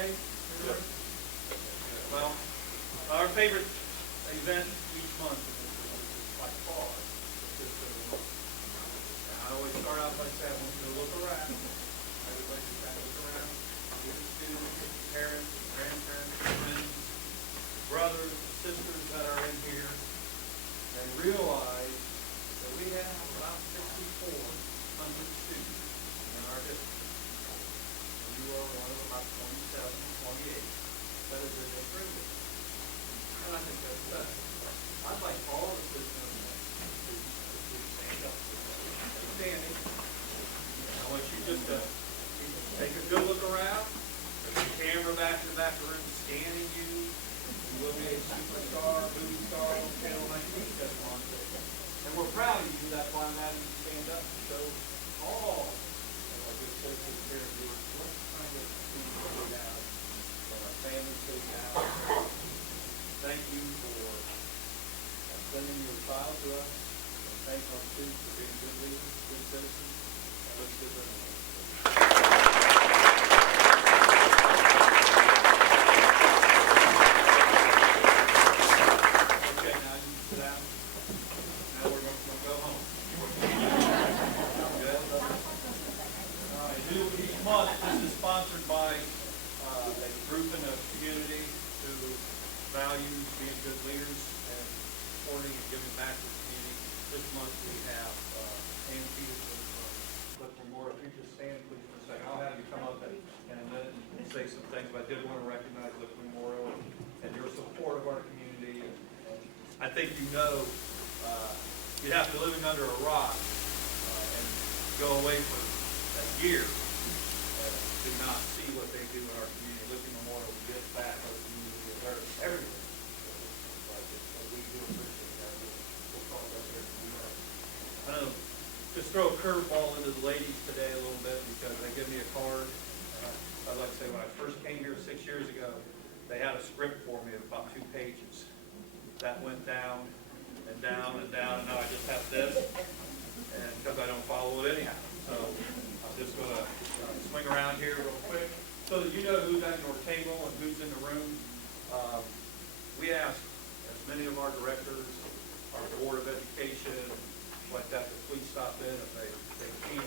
okay? Well, our favorite event each month is by far the Fifth of the Month. And I always start out by saying, I want you to look around. Everybody just kind of look around. Give the students, parents, grandparents, friends, brothers, sisters that are in here, and realize that we have about 6,400 students in our district. And you are one of about 27, 28 that is in this room. And I think that's best. I'd like all the systems to stand up. Standing. I want you just to take a good look around. There's a camera back in the back of the room scanning you. You will be a superstar, movie star on Channel 19 this month. And we're proud of you. That's why I'm having you stand up and show all of our good citizens here and viewers what kind of students we have, what our families we have. Thank you for sending your child to us. And thank our students for being good leaders, good citizens. Let's give them a hand. Okay, now you can sit down. Now we're going to go home. Good? Each month, this is sponsored by a group in the community who values being good leaders and supporting and giving back to the community. This month we have Ann Peterson from Lick Memorial. If you just stand please for a second. I'll have you come up in a minute and say some things, but I did want to recognize Lick Memorial and your support of our community. I think you know you'd have to be living under a rock and go away for a year to not see what they do in our community. Lick Memorial gives back our community and everything. So we do appreciate that. We'll talk about that tomorrow. I know, just throw a curveball into the ladies today a little bit because they give me a card. I'd like to say when I first came here 6 years ago, they had a script for me of about 2 pages. That went down and down and down, and now I just have this, and because I don't follow it anyhow. So I'm just going to swing around here real quick so that you know who's at your table and who's in the room. We asked as many of our directors, our Board of Education, like that, to please stop in if they can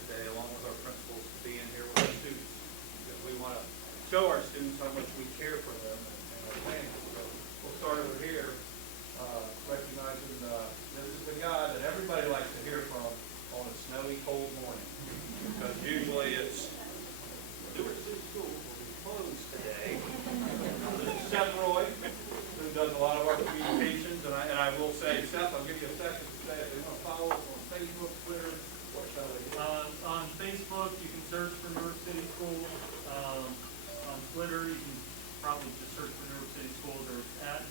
today, along with our principals, to be in here with our students, because we want to show our students how much we care for them and our families. So we'll start over here, recognizing this is the guy that everybody likes to hear from on a snowy, cold morning, because usually it's Newark City School will be closed today. This is Seth Roy, who does a lot of our communications, and I will say, Seth, I'll give you a second to say if they want to follow us on Facebook, Twitter, what shall they do? On Facebook, you can search for Newark City Schools. On Twitter, you can probably just search for Newark City Schools or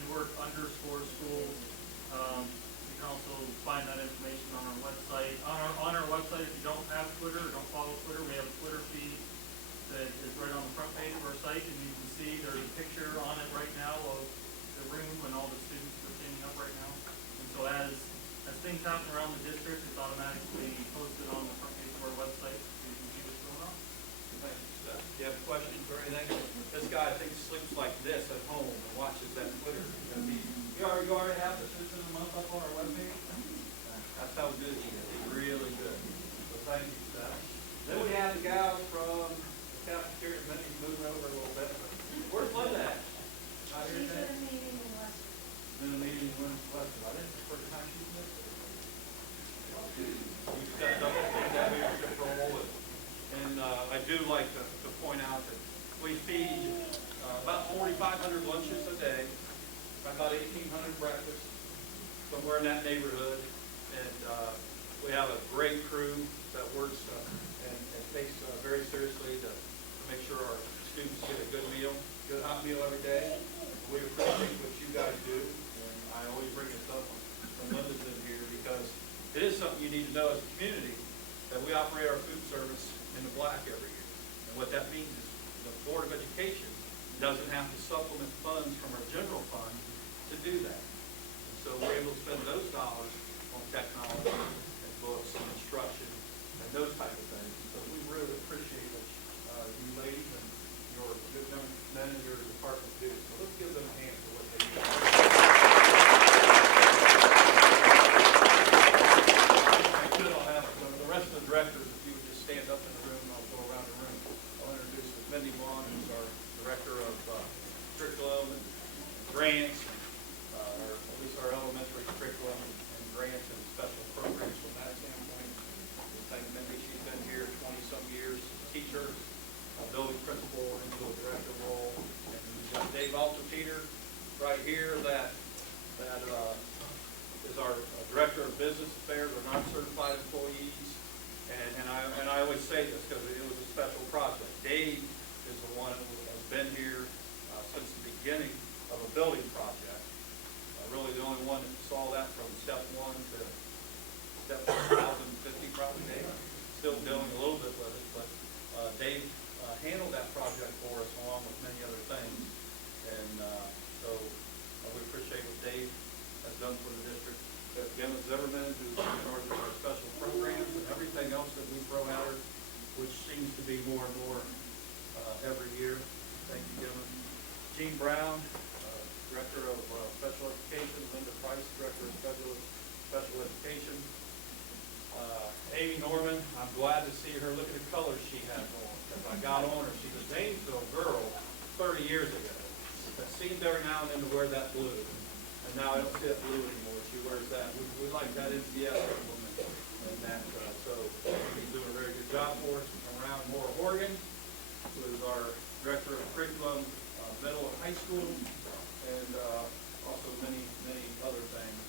@Newark_schools. You can also find that information on our website. On our website, if you don't have Twitter or don't follow Twitter, we have a Twitter feed that is right on the front page of our site, and you can see there's a picture on it right now of the room and all the students that are standing up right now. And so as things happen around the district, it's automatically posted on the front page of our website, so you can see what's going on. Thank you, Seth. Do you have questions or anything? This guy, I think, sleeps like this at home and watches that Twitter. You already have the Citizen of the Month up on our webpage? That's how good he is. He's really good. So thank you, Seth. Then we have the gals from the cafeteria. Minnie's moving over a little bit. Where's Linda at? Not here She's today? in a meeting in Western. In the meeting in Western. I didn't the first time she's missed it. You stepped up and taken that leadership role. And I do like to point out that we feed about 4,500 lunches a day, about 1,800 breakfasts, somewhere in that neighborhood. And we have a great crew that works and takes very seriously to make sure our students get a good meal, good hot meal every day. We appreciate what you guys do, and I always bring this up when Linda's in here because it is something you need to know as a community that we operate our food service in the black every year. And what that means is the Board of Education doesn't have to supplement funds from our general fund to do that. And so we're able to spend those dollars on technology and books and instruction and those type of things. So we really appreciate you ladies and your who's our Director of Curriculum and Grants, or at least our elementary curriculum and grants and special programs from that standpoint. Thank Mindy, she's been here 20-some years, teacher, a building principal into a director role. And we've got Dave Alter-Peter right here that is our Director of Business Affairs, our non-certified employees. And I always say this because it was a special project. Dave is the one who has been here since the beginning of a building project. Really the only one that saw that from step 1 to step 1,050 probably. Dave still dealing a little bit with it, but Dave handled that project for us along with many other things. And so we appreciate what Dave has done for the district. Again, Zimmerman, who's in charge of our special programs and everything else that we throw at her, which seems to be more and more every year. Thank you, Gilman. Gene Brown, Director of Special Education. Linda Price, Director of Special Education. Amy Norman, I'm glad to see her. Look at the colors she has on. Because I got on her. She's a Zanesville girl 30 years ago that seemed every now and then to wear that blue. And now I don't see that blue anymore. She wears that. We like that NCS implement and that. So she's doing a very good job for us. From around Moore, Oregon, who is our Director of Curriculum, Middle and High School, and also many other things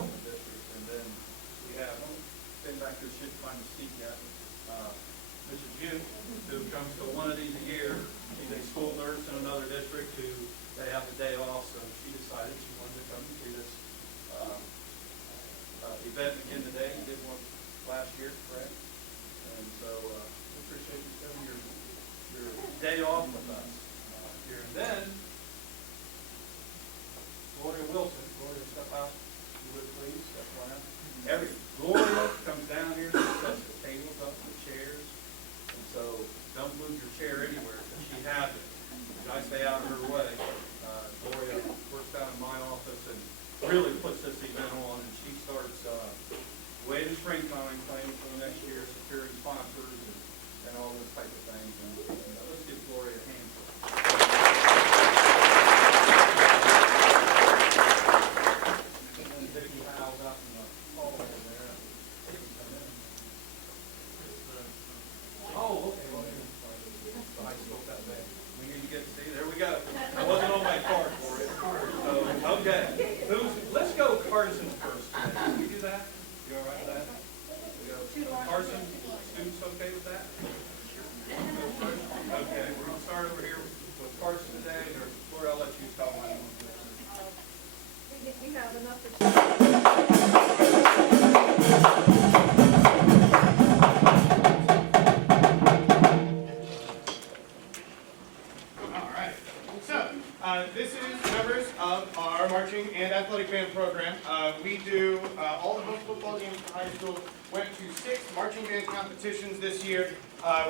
in the district. And then we have, been back here, shouldn't find the seat yet, Mrs. June, who comes to one of these a year. She's a school nurse in another district who they have the day off, so she decided she wanted to come and see this event again today. You did one last year, correct? And so we appreciate you spending your day off with us here. And then Gloria Wilson. Gloria, step out, if you would please. Step around. Gloria comes down here and sets the tables up, the chairs. And so don't move your chair anywhere because she has it. I stay out of her way. Gloria works down in my office and really puts this event on, and she starts way in the springtime planning for the next year, securing sponsors and all those type of things. And let's give Gloria a hand for it. And then Vicki Howell's out in the hall over there. Oh, okay. I spoke that bad. We need to get to see. There we go. I wasn't on my card for it. So, okay. Let's go Carson first today. Can we do that? You all right with that? We go Carson, students okay with that? Okay, we're going to start over here with Carson today. Or Laura, I'll let you tell me. We have enough for this is members of our marching and athletic band program. We do all of those football games for high school. Went to 6 marching band competitions this year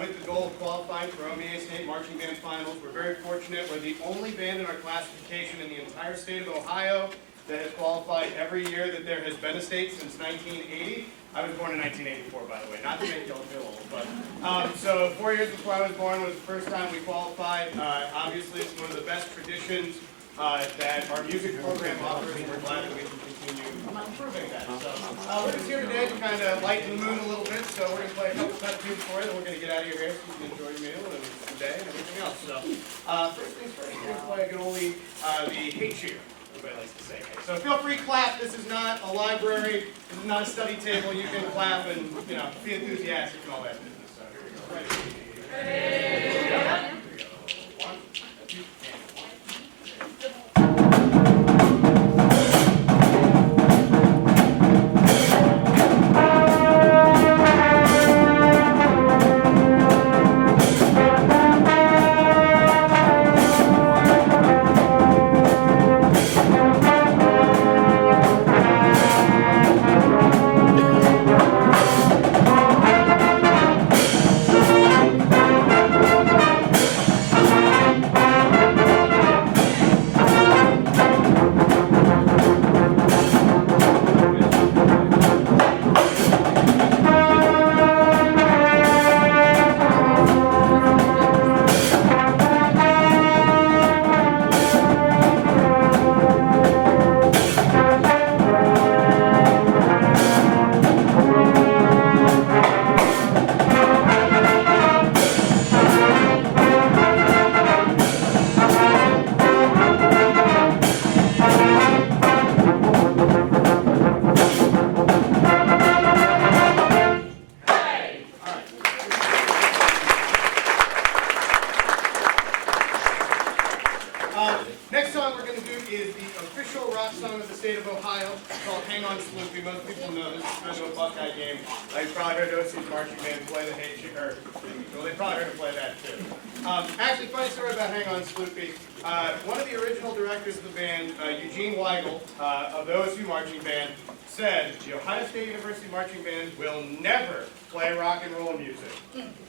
with the goal of qualifying for OMEA State Marching Band Finals. We're very fortunate. We're the only band in our classification in the entire state of Ohio that has qualified every year that there has been a state since 1980. I was born in 1984, by the way, not to make y'all feel old, but so 4 years before I was born was the first time we qualified. Obviously, it's one of the best traditions that our music program offers, and we're glad that we can continue improving that. So we're just here today to kind of lighten the mood a little bit, so we're going to play a couple pet tunes for you, then we're going to get out of your hair so you can enjoy your meal and the day and everything else. So first things first, we're going to play the hate cheer. Everybody likes to say hey. So feel free to clap. This is not a library. This is not a study table. You can clap and, you know, be enthusiastic and all that business. So here we go. Ready? Hey. Here we go. 1, 2, Next song we're going to do is the official rock song of the state of Ohio. It's called Hang On Sloopy. Most people know this. It's been to a Buckeye game. You've probably heard OC's marching band play the Hey Chick, well, they probably heard him play that too. Actually, funny story about Hang On Sloopy. One of the original directors of the band, Eugene Weigel, of the OSU marching band, said the Ohio State University marching band will never play rock and roll music.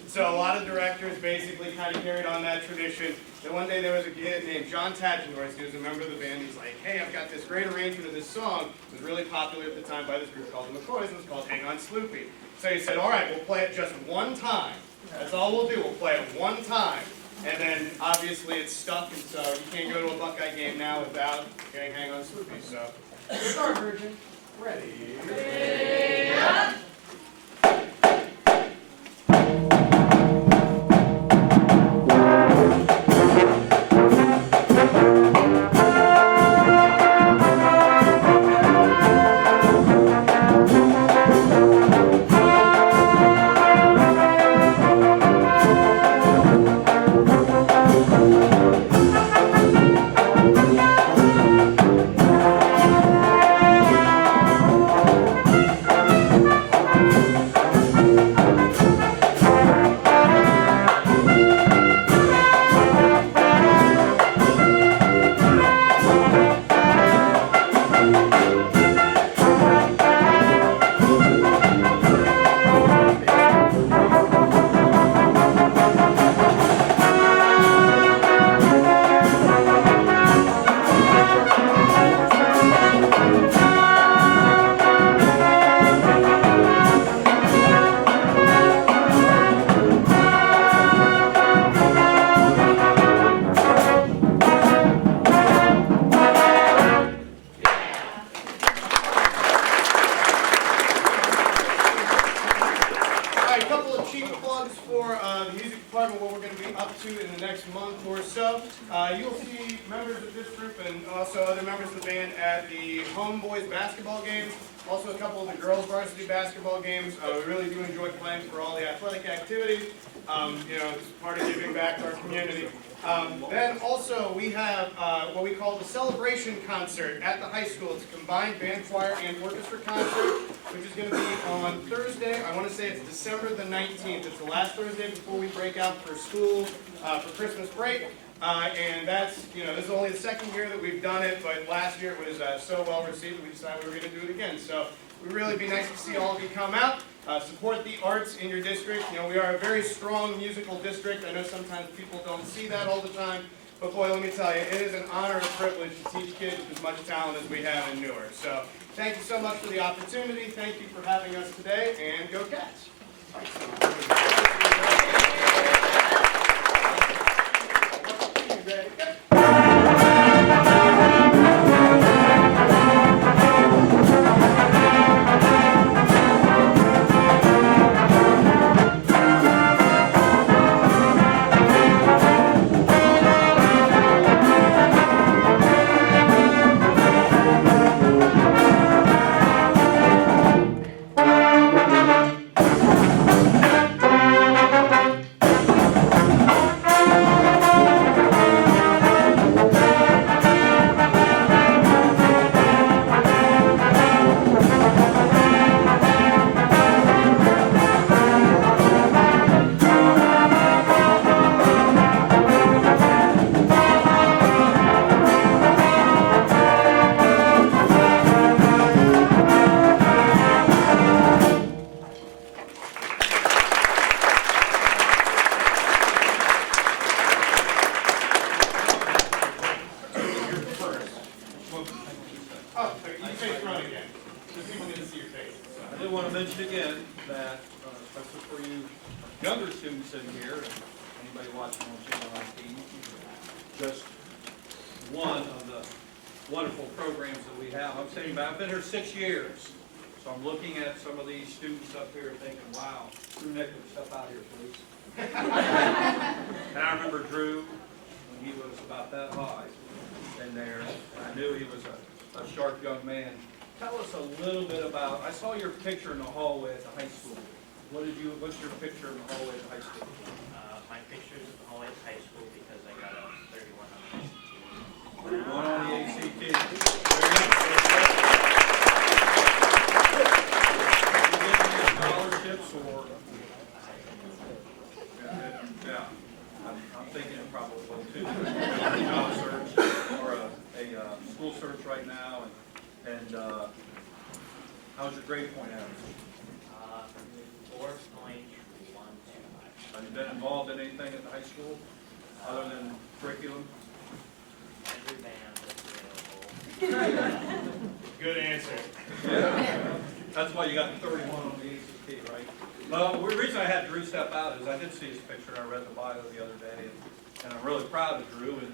So a lot of directors basically kind of carried on that tradition. And one day there was a kid named John Tadgenhorst, he was a member of the band. He's like, hey, I've got this great arrangement of this song. It was really popular at the time by this group called the McCoys, and it was called Hang On Sloopy. So he said, all right, we'll play it just one time. That's all we'll do, we'll play it one time. And then obviously it's stuck, and so you can't go to a Buckeye game now without getting Hang On Sloopy. So here's our version. Ready? Yeah. What we're going to be up to in the next month or so. You'll see members of this group and also other members of the band at the homeboys basketball games, also a couple of the girls varsity basketball games. We really do enjoy playing for all the athletic activities. It's part of giving back to our community. Then also we have what we call the celebration concert at the high school. It's a combined band, choir, and orchestra concert, which is going to be on Thursday. I want to say it's December the 19th. It's the last Thursday before we break out for school for Christmas break. And that's, this is only the second year that we've done it, but last year it was so well received that we decided we were going to do it again. So it would really be nice to see all of you come out. Support the arts in your district. We are a very strong musical district. I know sometimes people don't see that all the time, but boy, let me tell you, it is an honor and a privilege to teach kids with as much talent as we have in Newark. So thank you so much for the opportunity. Thank you for having us today, and go Cats. Younger students in here, and anybody watching on Channel 19, just one of the wonderful programs that we have. I'm saying I've been here 6 years, so I'm looking at some of these students up here thinking, wow, Drew Nichols, step out here, please. And I remember Drew when he was about that high in there, and I knew he was a sharp young man. Tell us a little bit about, I saw your picture in the hallway at the high school. What's your picture in the hallway at high school? My picture's in the hallway at high school because I got a 31 on the team. job search or a school search right now, and how's your grade point average? 4.12. Have you been involved in anything at the high school other than curriculum? Every band is available. Good answer. That's why you got 31 on the ACT, right? Well, the reason I had Drew step out is I did see his picture and I read the bio the other day, and I'm really proud of Drew and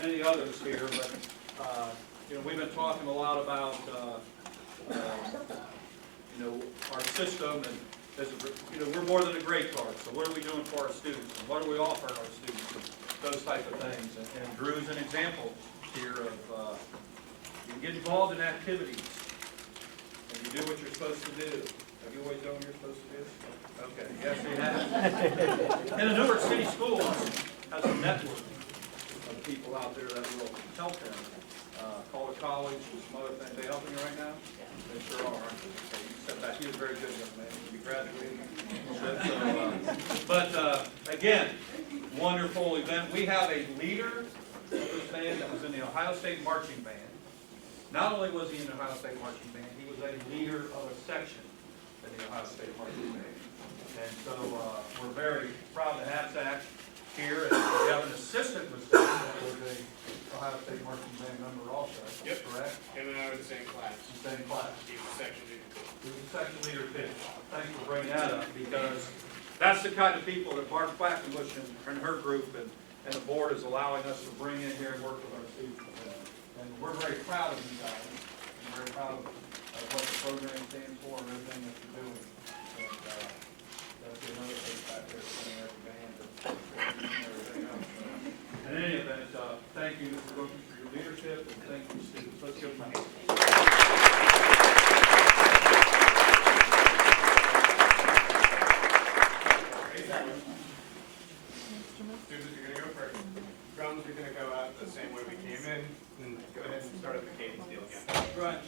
many others here. But you know, we've been talking a lot about you know, our system, and you know, we're more than a grade card. So what are we doing for our students, and what are we offering our students, and those type of things. And Drew's an example here of you get involved in activities and you do what you're supposed to do. Have you always done what you're supposed to do? Okay, yes, you have. And the Newark City Schools has a network of people out there that will help them. Calder College and some other things. They helping you right now? They sure are, aren't they? Okay, you said that. He was very good, young man. You'll be graduating. But again, wonderful event. We have a leader of this band that was in the Ohio State Marching Band. Not only was he in the Ohio State Marching Band, he was a leader of a section in the Ohio State Marching Band. And so we're very proud to have Zach here. And we have an assistant with Zach that was a Ohio State Marching Band member also. Yep. Correct? Him and I were the same class. The same class. He was section leader. He was a section leader too. Thank you for bringing that up, because that's the kind of people that Barb Quackenbush and her group and the board is allowing us to bring in here and work with our students. And we're very proud of you guys. We're very proud of what the program stands for and everything that you're doing. And that's another thing back there, putting every band and everything else. In any event, thank you, Mr. Wilkins, for your leadership, and thank you, students. Let's give them a hand. Students, you're going to go first. Drums, you're going to go out the same way we came in. And go ahead and start at the cadence deal again. Right.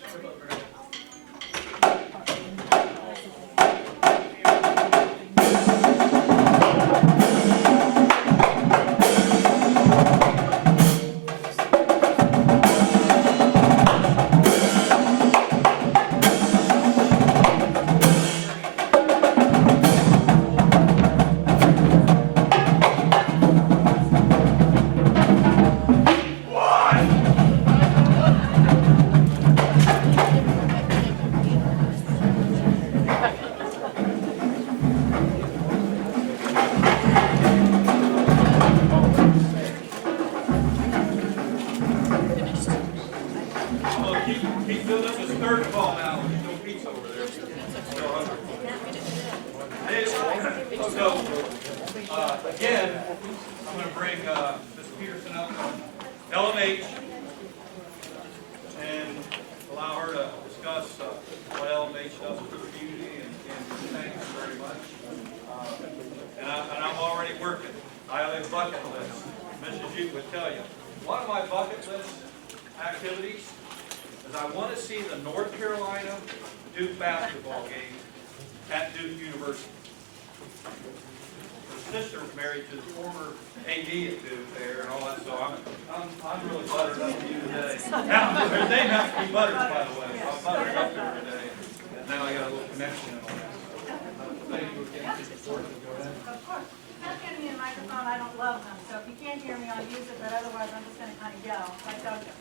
Well, keep doing this. It's third call now. There's no pizza over there. Still hungry. So, again, I'm going to bring Ms. Peterson up from LMH and allow her to discuss what LMH does for the community, and thank you very much. And I'm already working. I have a bucket list. Mrs. Ute would tell you. One of my bucket list activities is I want to see the North Carolina Duke basketball game at Duke University. Her sister's married to the former AD at Duke there and all that, so I'm really buttered up to you today. Now, her name has to be Butters, by the way, so I'm buttered up to her today. And now I got a little connection and all that. Thank you again for your support. Go ahead. Of course. Not giving me a microphone, I don't love them, so if you can't hear me, I'll use it, but otherwise I'm just going to kind of yell, like Doug does.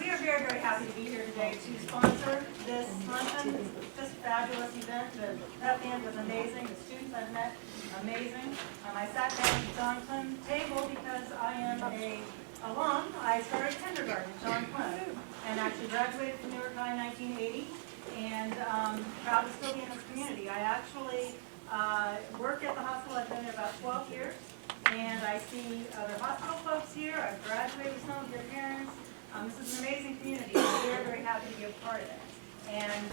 We are very, very happy to be here today to sponsor this luncheon. It's just a fabulous event. That band was amazing. The students I've met, amazing. I sat down at the John Clinton table because I am a alum. I started kindergarten at John Clinton and actually graduated from Newark High in 1980, and proud to still be in this community. I actually work at the hospital. I've been there about 12 years, and I see other hospital folks here. I've graduated with some of your parents. This is an amazing community. I'm very, very happy to be a part of it. And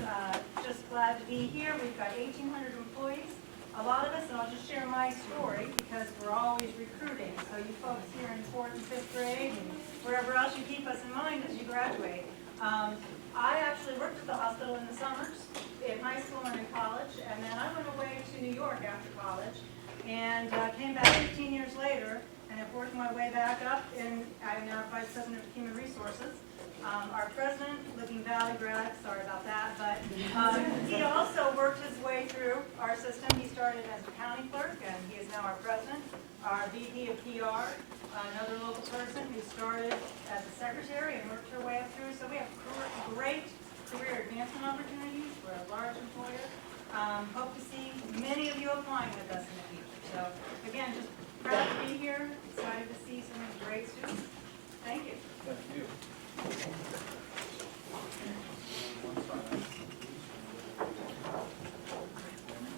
just glad to be here. We've got 1,800 employees. A lot of us, and I'll just share my story because we're always recruiting. So you folks here in 4th and 5th grade and wherever else you keep us in mind as you graduate. I actually worked at the hospital in the summers, in high school and in college, and then I went away to New York after college and came back 15 years later and And of course, my way back up, and I'm now Vice President of Human Resources. Our president, Licking Valley grad, sorry about that, but he also worked his way through our system. He started as a county clerk, and he is now our president. Our VP of PR, another local person who started as a secretary and worked her way up through. So we have great career advancement opportunities. We're a large employer. Hope to see many of you applying with us in the future. So again, just proud to be here, excited to see so many great students. Thank you. Thank you.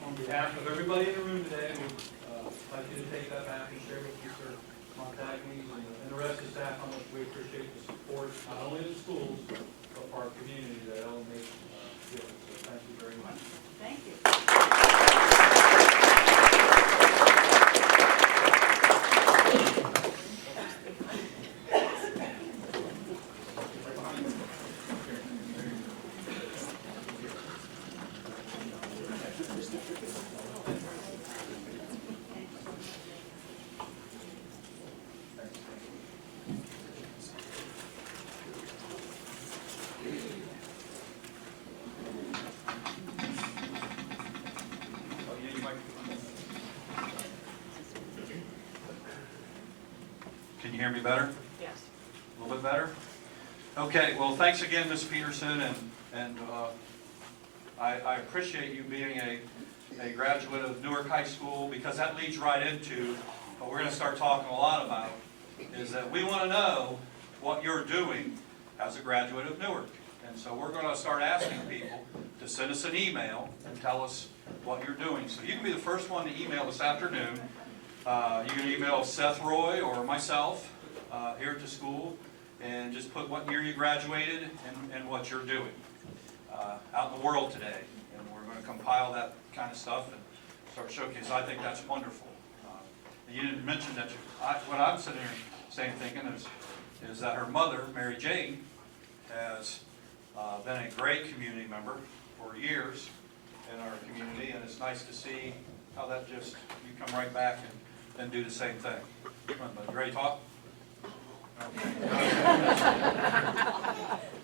On behalf of everybody in the room today, we'd like you to take that back and share with your contact me and the rest of the staff how much we appreciate the support, not only of the schools, but for our community that LMA gives. So thank you very much. Thank you. Can you hear me better? Yes. A little bit better? Okay, well, thanks again, Ms. Peterson, and I appreciate you being a graduate of Newark High School, because that leads right into what we're going to start talking a lot about, is that we want to know what you're doing as a graduate of Newark. And so we're going to start asking people to send us an email and tell us what you're doing. So you can be the first one to email this afternoon. You can email Seth Roy or myself here at the school, and just put what year you graduated and what you're doing out in the world today. And we're going to compile that kind of stuff and start showcasing. I think that's wonderful. You didn't mention that what I'm sitting here thinking is that her mother, Mary Jane, has been a great community member for years in our community, and it's nice to see how that just, you come right back and do the same thing. Ready to talk?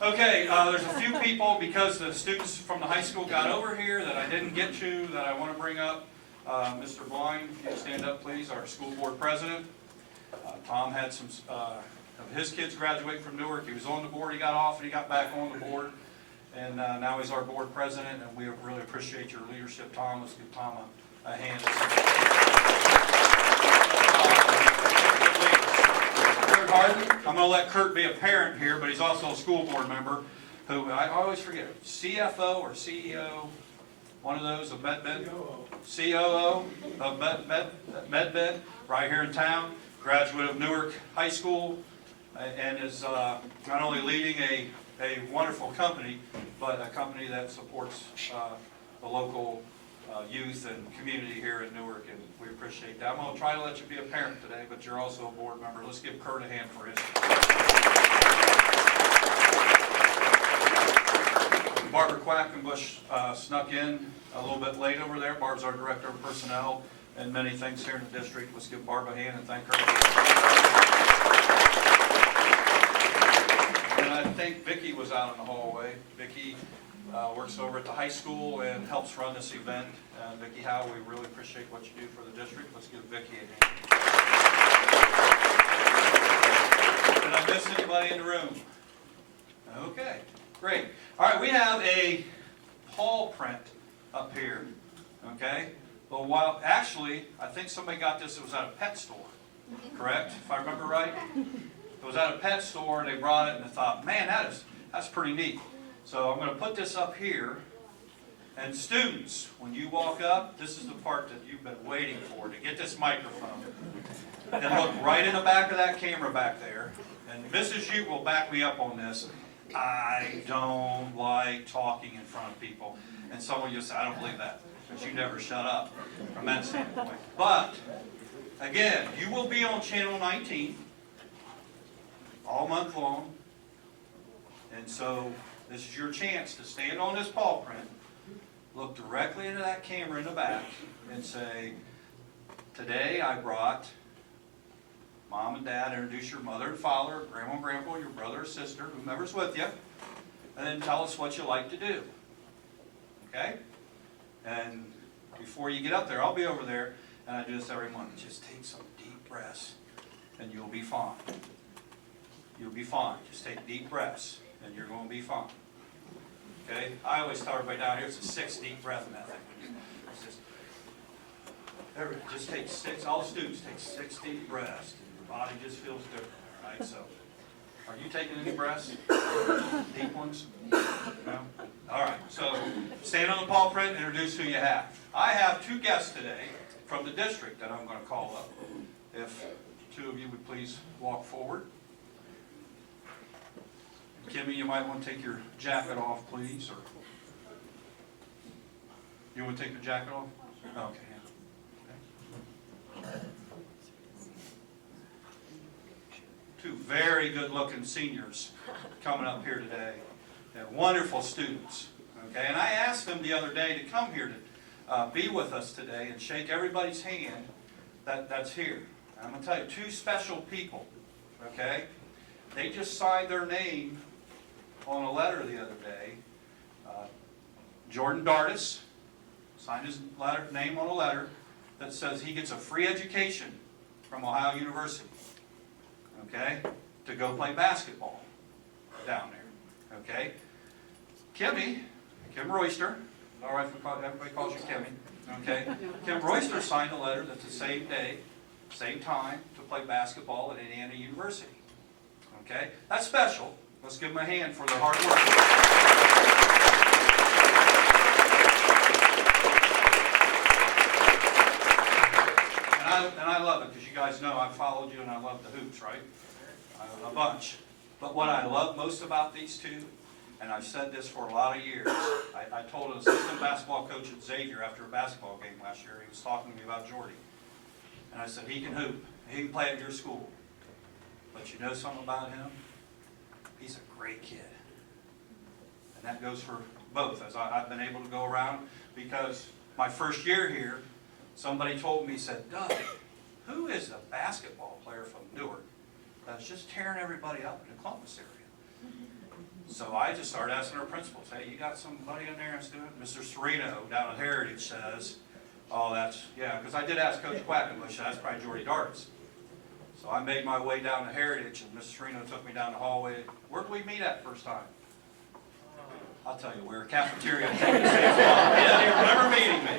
Okay, there's a few people, because the students from the high school got over here, that I didn't get to, that I want to bring up. Mr. Blind, can you stand up please, our school board president. Tom had some of his kids graduate from Newark. He was on the board, he got off, and he got back on the board. And now he's our board president, and we really appreciate your leadership, Tom. Let's give Tom a hand. Kurt Harden, I'm going to let Kurt be a parent here, but he's also a school board member, who I always forget, CFO or CEO, one of those of MedBed, COO of MedBed, right here in town, graduate of Newark High School, and is not only leading a wonderful company, but a company that supports the local youth and community here in Newark, and we appreciate that. I'm going to try to let you be a parent today, but you're also a board member. Let's give Kurt a hand for his. Barbara Quackenbush snuck in a little bit late over there. Barb's our director of personnel and many things here in the district. Let's give Barb a hand and thank her. And I think Vicki was out in the hallway. Vicki works over at the high school and helps run this event. Vicki Howe, we really appreciate what you do for the district. Let's give Vicki a hand. Did I miss anybody in the room? Okay, great. All right, we have a paw print up here, okay? Well, while actually, I think somebody got this, it was at a pet store, correct? If I remember right? It was at a pet store, and they brought it, and I thought, man, that's pretty neat. So I'm going to put this up here, and students, when you walk up, this is the part that you've been waiting for, to get this microphone. And look right in the back of that camera back there, and Mrs. Ute will back me up on this. I don't like talking in front of people. And someone just said, I don't believe that, because you never shut up from that standpoint. But, again, you will be on Channel 19 all month long. And so, this is your chance to stand on this paw print, look directly into that camera in the back, and say, today I brought mom and dad, introduce your mother and father, grandma and grandpa, your brother or sister, whomever's with you, and then tell us what you like to do. Okay? And before you get up there, I'll be over there, and I do this every morning. Just take some deep breaths, and you'll be fine. You'll be fine. Just take deep breaths, and you're going to be fine. Okay? I always tell everybody down here it's a 6 deep breath method. Just take 6, all the students take 6 deep breaths, and your body just feels different, all right? So, are you taking any breaths? Deep ones? No? All right, so stand on the paw print and introduce who you have. I have 2 guests today from the district that I'm going to call up. If 2 of you would please walk forward. Kimmy, you might want to take your jacket off, please, or you want to take your jacket off? Okay. Two very good-looking seniors coming up here today. They're wonderful students. Okay, and I asked them the other day to come here to be with us today and shake everybody's hand that's here. I'm going to tell you, 2 special people. Okay, they just signed their name on a letter the other day. Jordan Dardis signed his name on a letter that says he gets a free education from Ohio University. Okay, to go play basketball down there. Okay, Kim Royster, all right, everybody calls you Kimmy. Okay, Kim Royster signed a letter that's the same day, same time to play basketball at Indiana University. Okay, that's special. Let's give them a hand for their hard work. And I love it because you guys know I've followed you and I love the hoops, right? A bunch. But what I love most about these 2, and I've said this for a lot of years, I told an assistant basketball coach at Xavier after a basketball game last year, he was talking to me about Jordy. And I said, he can hoop. He can play at your school. But you know something about him? He's a great kid. And that goes for both, as I've been able to go around, because my first year here, somebody told me, said, Doug, who is the basketball player from Newark that's just tearing everybody up in the Columbus area? So I just started asking our principals, hey, you got somebody in there that's doing it? Mr. Sereno down at Heritage says, oh, that's, yeah, because I did ask Coach Quackenbush, that's probably Jordy Dardis. So I made my way down to Heritage, and Mr. Sereno took me down the hallway. Where did we meet at first time? I'll tell you where, cafeteria. Yeah, you remember meeting me.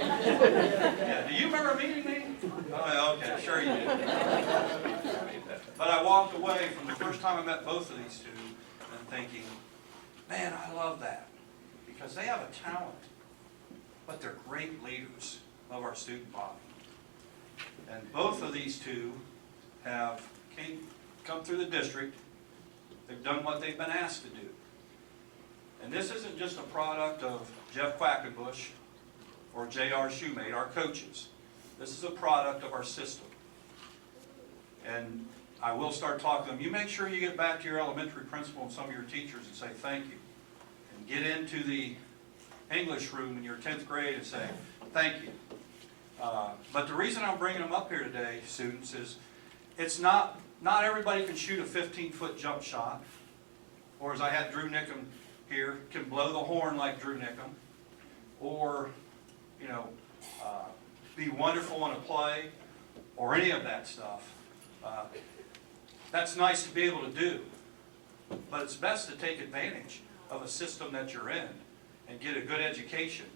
Yeah, do you remember meeting me? Oh, okay, sure you do. But I walked away from the first time I met both of these 2 and thinking, man, I love that. Because they have a talent, but they're great leaders of our student body. And both of these 2 have come through the district. They've done what they've been asked to do. And this isn't just a product of Jeff Quackenbush or J.R. Shoemate, our coaches. This is a product of our system. And I will start talking to them. You make sure you get back to your elementary principal and some of your teachers and say thank you. And get into the English room in your 10th grade and say thank you. But the reason I'm bringing them up here today, students, is it's not everybody can shoot a 15-foot jump shot. Or as I had Drew Nickham here, can blow the horn like Drew Nickham, or, you know, be wonderful in a play, or any of that stuff. That's nice to be able to do, but it's best to take advantage of a system that you're in and get a good education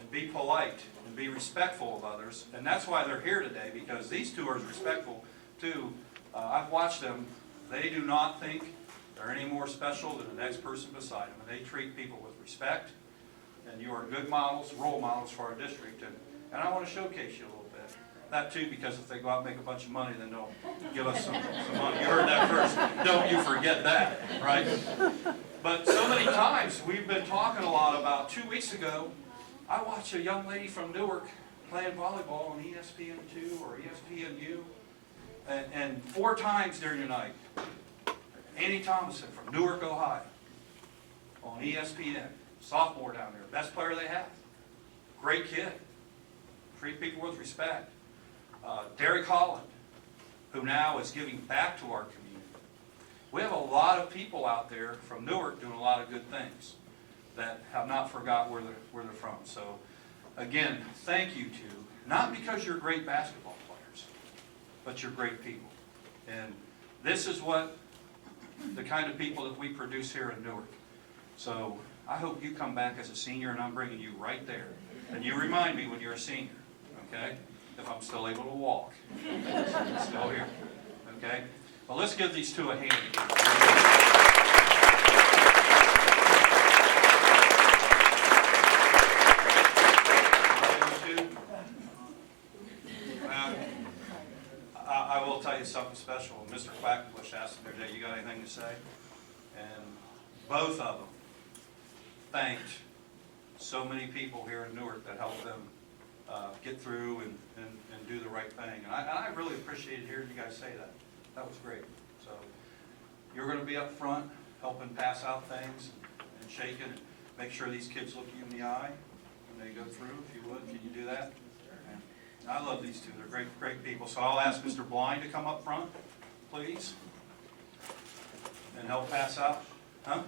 and be polite and be respectful of others. And that's why they're here today, because these 2 are respectful too. I've watched them. They do not think they're any more special than the next person beside them. And they treat people with respect, and you are good models, role models for our district. And I want to showcase you a little bit. That too, because if they go out and make a bunch of money, then they'll give us some money. You heard that first. Don't you forget that, right? But so many times, we've been talking a lot about, 2 weeks ago, I watched a young lady from Newark playing volleyball on ESPN2 or ESPNU. And 4 times during the night, Annie Thomason from Newark, Ohio, on ESPN, sophomore down there, best player they have. Great kid. Treat people with respect. Derek Holland, who now is giving back to our community. We have a lot of people out there from Newark doing a lot of good things that have not forgot where they're from. So again, thank you to, not because you're great basketball players, but you're great people. And this is what the kind of people that we produce here in Newark. So I hope you come back as a senior, and I'm bringing you right there. And you remind me when you're a senior, okay? If I'm still able to walk. Still here, okay? Well, let's give these two a hand again. I will tell you something special. Mr. Quackenbush asked me today, you got anything to say? And both of them thanked so many people here in Newark that helped them get through and do the right thing. And I really appreciated hearing you guys say that. That was great. So you're going to be up front helping pass out things and shaking and make sure these kids look you in the eye when they go through, if you would. Can you do that? I love these two. They're great, great people. So I'll ask Mr. Blind to come up front, please, and help pass out. Huh?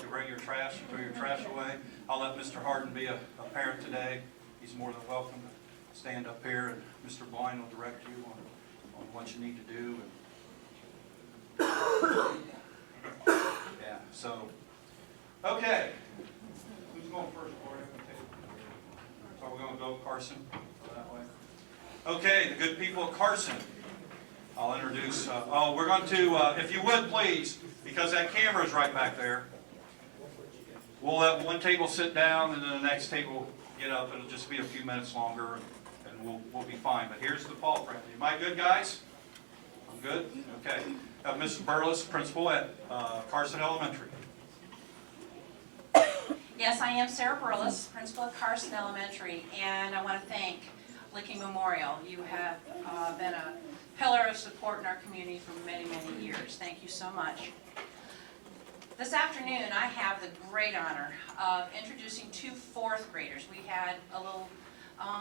To bring your trash, throw your trash away. I'll let Mr. Harden be a parent today. He's more than welcome to stand up here, and Mr. Blind will direct you on what you need to do. Yeah. So, okay. Who's going first, Corey? So we're going to go Carson. Okay, the good people of Carson. I'll introduce, we're going to, if you would please, because that camera is right back there, we'll let one table sit down and then the next table get up. It'll just be a few minutes longer and we'll be fine. But here's the Paul family. Am I good, guys? I'm good? Okay. Mrs. Burles, principal at Carson Elementary. Yes, I am Sarah Burles, principal at Carson Elementary, and I want to thank Licking Memorial. You have been a pillar of support in our community for many, many years. Thank you so much. This afternoon, I have the great honor of introducing two fourth graders. We had a little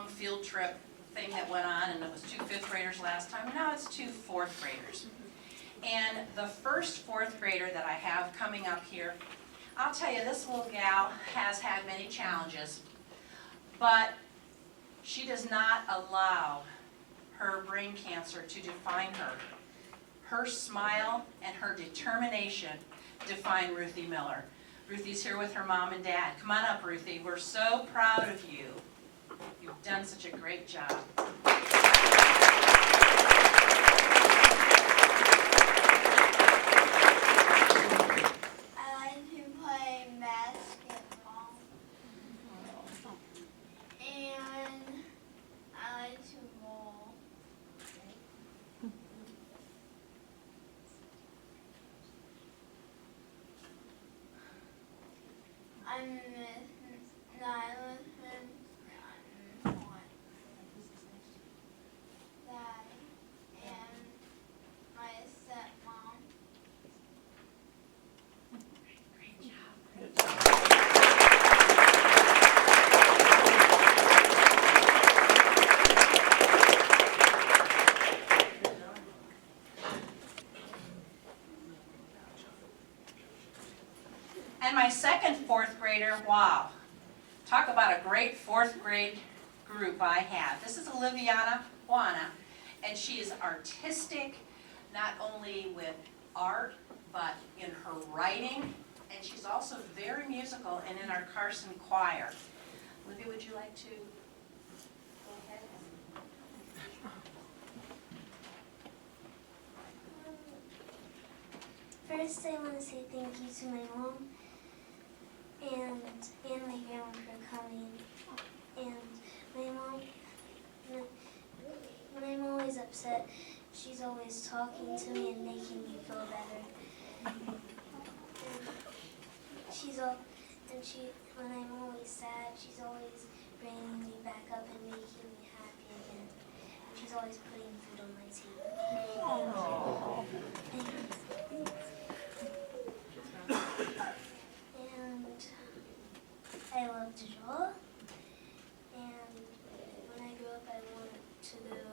field trip thing that went on, and it was two fifth graders last time, and now it's two fourth graders. And the first fourth grader that I have coming up here, I'll tell you, this little gal has had many challenges, but she does not allow her brain cancer to define her. Her smile and her determination define Ruthie Miller. Ruthie's here with her mom and dad. Come on up, Ruthie. We're so proud of you. You've done such a great job. And my second fourth grader, wow, talk about a great fourth grade group I have. This is Oliviana Juana, and she is artistic, not only with art, but in her writing, and she's also very musical and in our Carson choir. Olivia, would you like to go ahead? First, I want to say thank you to my mom and my grandma for coming. And my mom, when I'm always upset, she's always talking to me and making me feel better. When I'm always sad, she's always bringing me back up and making me happy again. And she's always putting food on my table. And I love to draw. And when I grew up, I wanted to go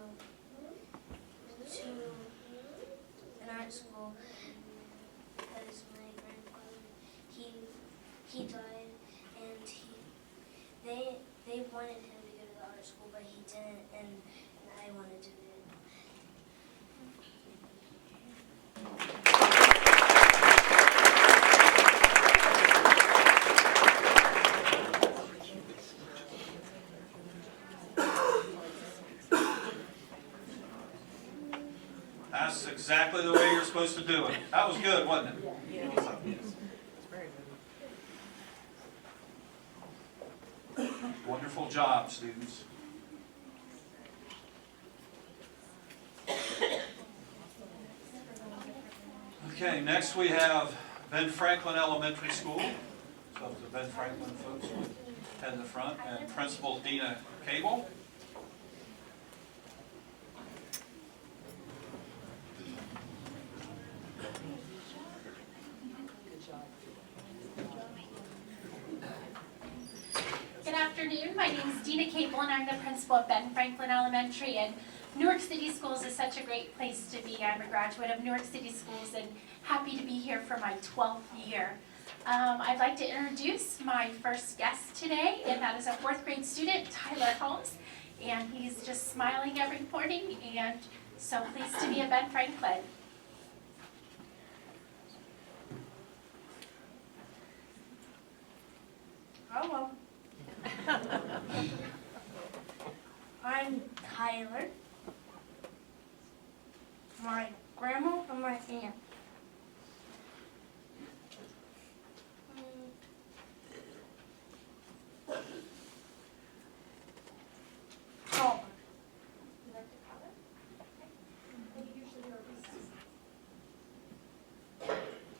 to of school because my grandfather, he died, and they wanted him to go to the art school, but he didn't, and I wanted to do it. That's exactly the way you're supposed to do it. That was good, wasn't it? Wonderful job, students. Okay, next we have Ben Franklin Elementary School. So the Ben Franklin folks will head in the front, and Principal Dina Cable. Good afternoon, my name is Dina Cable and I'm the principal of Ben Franklin Elementary, and Newark City Schools is such a great place to be. I'm a graduate of Newark City Schools and happy to be here for my 12th year. I'd like to introduce my first guest today, and that is a 4th grade student, Tyler Holmes, and he's just smiling every morning, and so pleased to be at Ben Franklin. Hello. I'm Tyler. My grandma and my aunt. Collar.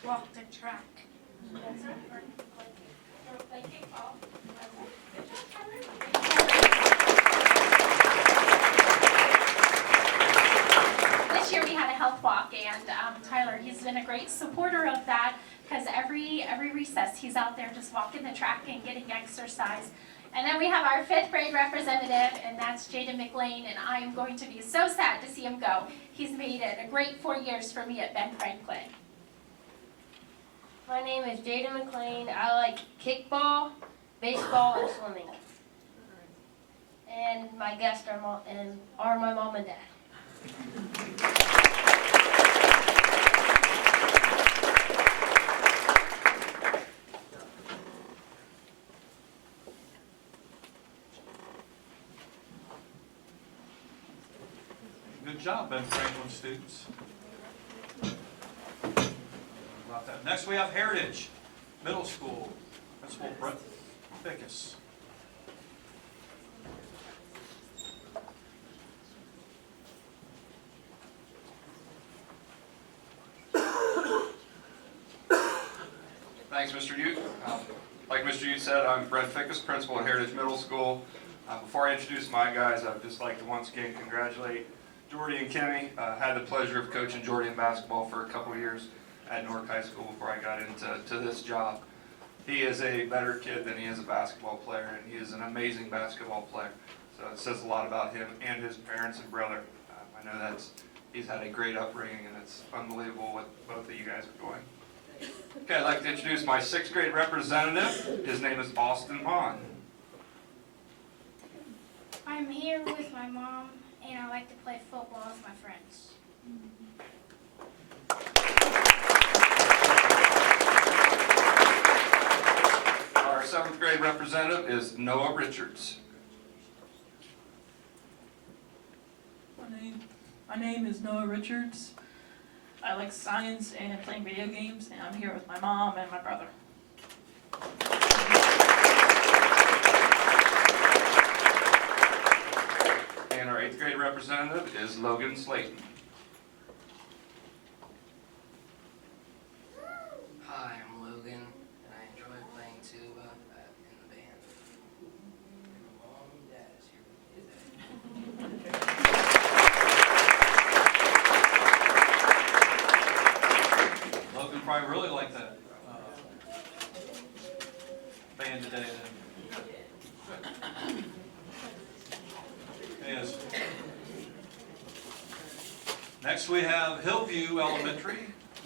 Walk the track. This year we had a health walk, and Tyler, he's been a great supporter of that because every recess he's out there just walking the track and getting exercise. And then we have our 5th grade representative, and that's Jaden McLean, and I am going to be so sad to see him go. He's made it a great 4 years for me at Ben Franklin. My name is Jaden McLean. I like kickball, baseball, and swimming. And my guests are my mom and dad. Good job, Ben Franklin students. About that. Next we have Heritage Middle School, Principal Brett Fickus. Thanks, Mr. Ute. Like Mr. Ute said, I'm Brett Fickus, principal at Heritage Middle School. Before I introduce my guys, I'd just like to once again congratulate Jordy and Kimmy. Had the pleasure of coaching Jordy in basketball for a couple years at Newark High School before I got into this job. He is a better kid than he is a basketball player, and he is an amazing basketball player. So it says a lot about him and his parents and brother. I know he's had a great upbringing, and it's unbelievable what both of you guys are doing. Okay, I'd like to introduce my 6th grade representative. His name is Austin Vaughn. I'm here with my mom, and I like to play football with my friends. Our 7th grade representative is Noah Richards. My name is Noah Richards. I like science and playing video games, and I'm here with my mom and my brother. And our 8th grade representative is Logan Slayton. Hi, I'm Logan, and I enjoy playing tuba in the band. And my mom and dad is here with me today. Logan probably really liked that band today. Yes. Next Next, we have Hillview Elementary,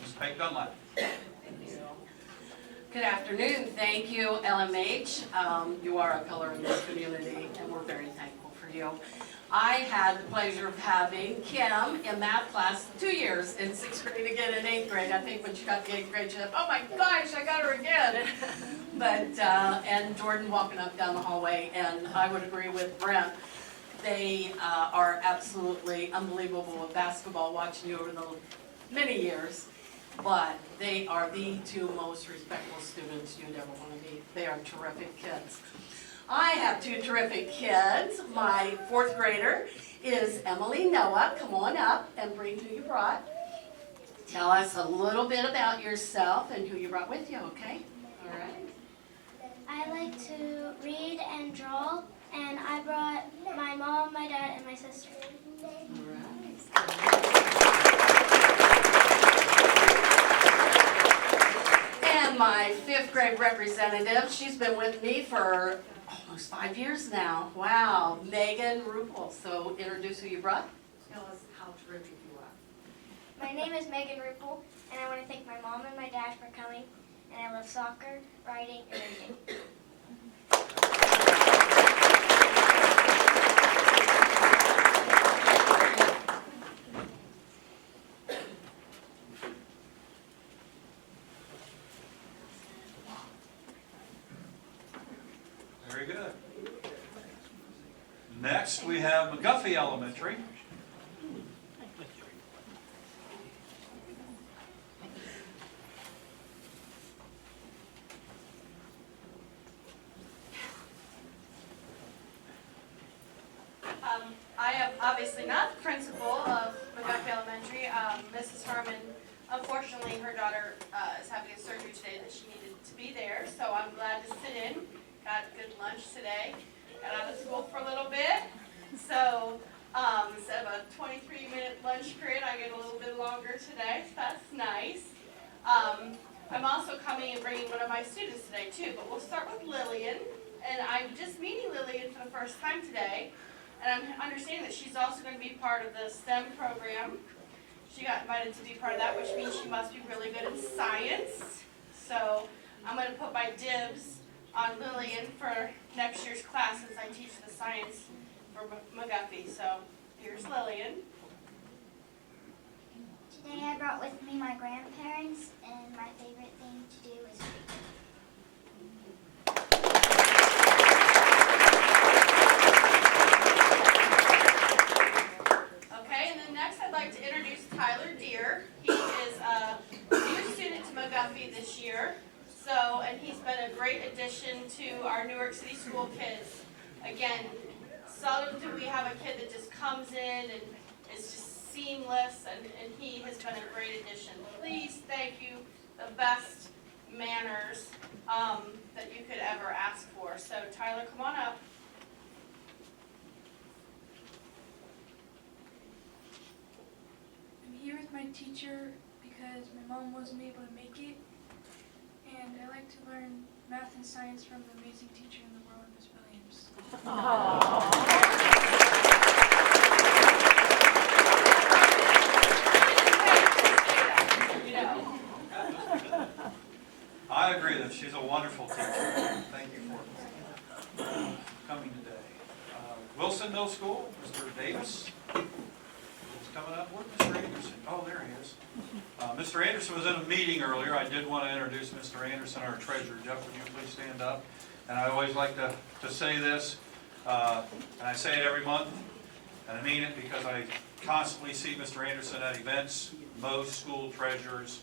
Ms. Peg Dunlap. Good afternoon. Thank you, LMH. You are a pillar in this community, and we're very thankful for you. I had the pleasure of having Kim in math class 2 years, in 6th grade again in 8th grade. I think when she got to 8th grade, she said, oh my gosh, I got her again. And Jordan walking up down the hallway, and I would agree with Brent. They are absolutely unbelievable with basketball, watching you over the many years. But they are the 2 most respectful students you'd ever want to meet. They are terrific kids. I have 2 terrific kids. My 4th grader is Emily Noah. Come on up and bring who you brought. Tell us a little bit about yourself and who you brought with you, okay? All right. I like to read and draw, and I brought my mom, my dad, and my sister. All right. And my 5th grade representative, she's been with me for almost 5 years now. Wow, Megan Rupel. So introduce who you brought. Tell us how terrific you are. My name is Megan Rupel, and I want to thank my mom and my dad for coming, and I love soccer, writing, and reading. Very good. Next, we have McGuffey Elementary. I am obviously not the principal of McGuffey Elementary. Mrs. Harmon, unfortunately, her daughter is having a surgery today that she needed to be there, so I'm glad to sit in. Got good lunch today. Got out of school for a little bit. So instead of a 23-minute lunch period, I get a little bit longer today, so that's nice. I'm also coming and bringing one of my students today, too, but we'll start with Lillian. And I'm just meeting Lillian for the first time today. And I'm understanding that she's also going to be part of the STEM program. She got invited to be part of that, which means she must be really good at science. So I'm going to put my dibs on Lillian for next year's class since I teach the science for McGuffey. So here's Lillian. Today I brought with me my grandparents, and my favorite thing to do is read. Okay, and then next I'd like to introduce Tyler Deere. He is a new student to McGuffey this year. And he's been a great addition to our Newark City School kids. Again, seldom do we have a kid that just comes in and is just seamless, and he has been a great addition. Please thank you, the best manners that you could ever ask for. So Tyler, come on up. I'm here with my teacher because my mom wasn't able to make it. And I like to learn math and science from the amazing teacher in the world, Miss Williams. I agree that she's a wonderful teacher. Thank you for coming today. Wilson Middle School, Mr. Davis is coming up. Where's Mr. Anderson? Oh, there he is. Mr. Anderson was in a meeting earlier. I did want to introduce Mr. Anderson, our treasurer. Jeff, would you please stand up? And I always like to say this, and I say it every month, and I mean it because I constantly see Mr. Anderson at events. Most school treasurers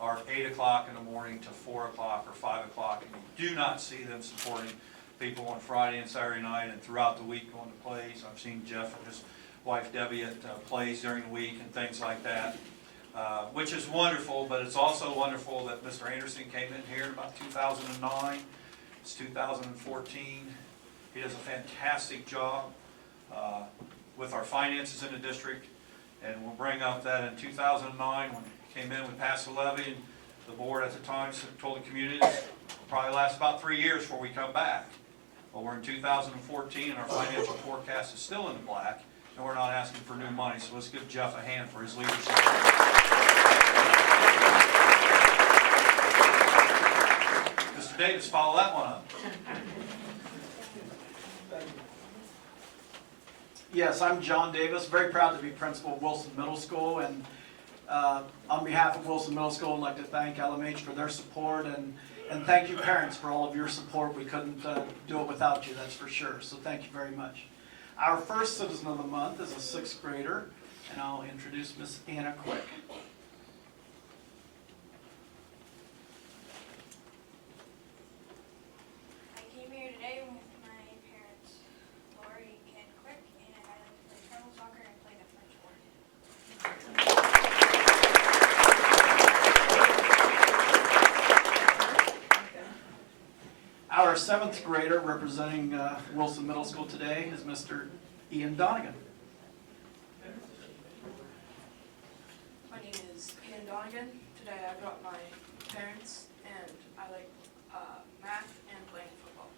are 8 o'clock in the morning to 4 o'clock or 5 o'clock, and you do not see them supporting people on Friday and Saturday night and throughout the week going to plays. I've seen Jeff and his wife Debbie at plays during the week and things like that. Which is wonderful, but it's also wonderful that Mr. Anderson came in here in about 2009. It's 2014. He does a fantastic job with our finances in the district, and we'll bring up that in 2009 when he came in, we passed the levy, and the board at the time told the community it'll probably last about 3 years before we come back. Well, we're in 2014, and our financial forecast is still in the black, and we're not asking for new money, so let's give Jeff a hand for his leadership. Mr. Davis, follow that one up. Yes, I'm John Davis, very proud to be principal of Wilson Middle School, and on behalf of Wilson Middle School, I'd like to thank LMH for their support, and thank you parents for all of your support. We couldn't do it without you, that's for sure, so thank you very much. Our first Citizen of the Month is a 6th grader, and I'll introduce Miss Anna Quick. I came here today with my parents, Lori and Quick, and I like to play travel soccer and play the French board. Our 7th grader representing Wilson Middle School today is Mr. Ian Donegan. My name is Ian Donegan. Today I brought my parents, and I like math and playing football.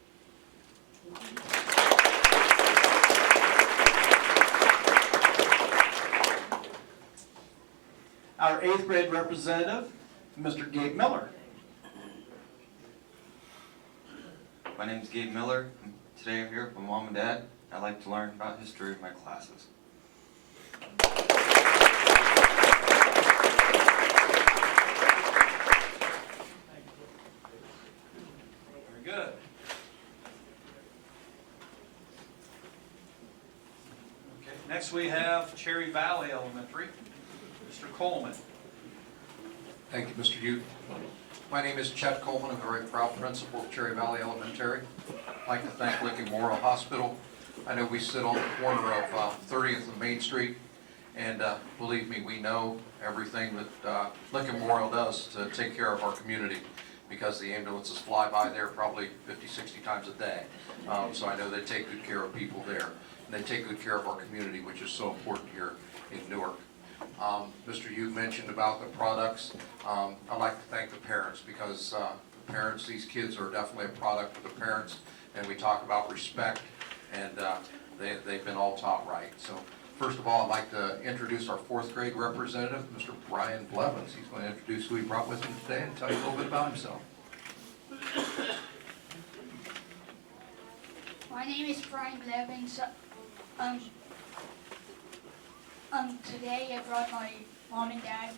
Our 8th grade representative, Mr. Gabe Miller. My name is Gabe Miller. Today I'm here with my mom and dad. I like to learn about history in my classes. Very good. Okay, next we have Cherry Valley Elementary, Mr. Coleman. Thank you, Mr. Youth. My name is Chet Coleman. I'm a very proud principal of Cherry Valley Elementary. I'd like to thank Licking Memorial Hospital. I know we sit on the corner of 30th and Main Street, and believe me, we know everything that Licking Memorial does to take care of our community, because the ambulances fly by there probably 50, 60 times a day. So I know they take good care of people there, and they take good care of our community, which is so important here in Newark. Mr. Yu mentioned about the products. I'd like to thank the parents, because the parents, these kids are definitely a product of the parents, and we talk about respect, and they've been all taught right. So first of all, I'd like to introduce our 4th grade representative, Mr. Brian Blevins. He's going to introduce who he brought with him today and tell you a little bit about himself. My name is Brian Blevins. Today I brought my mom and dad,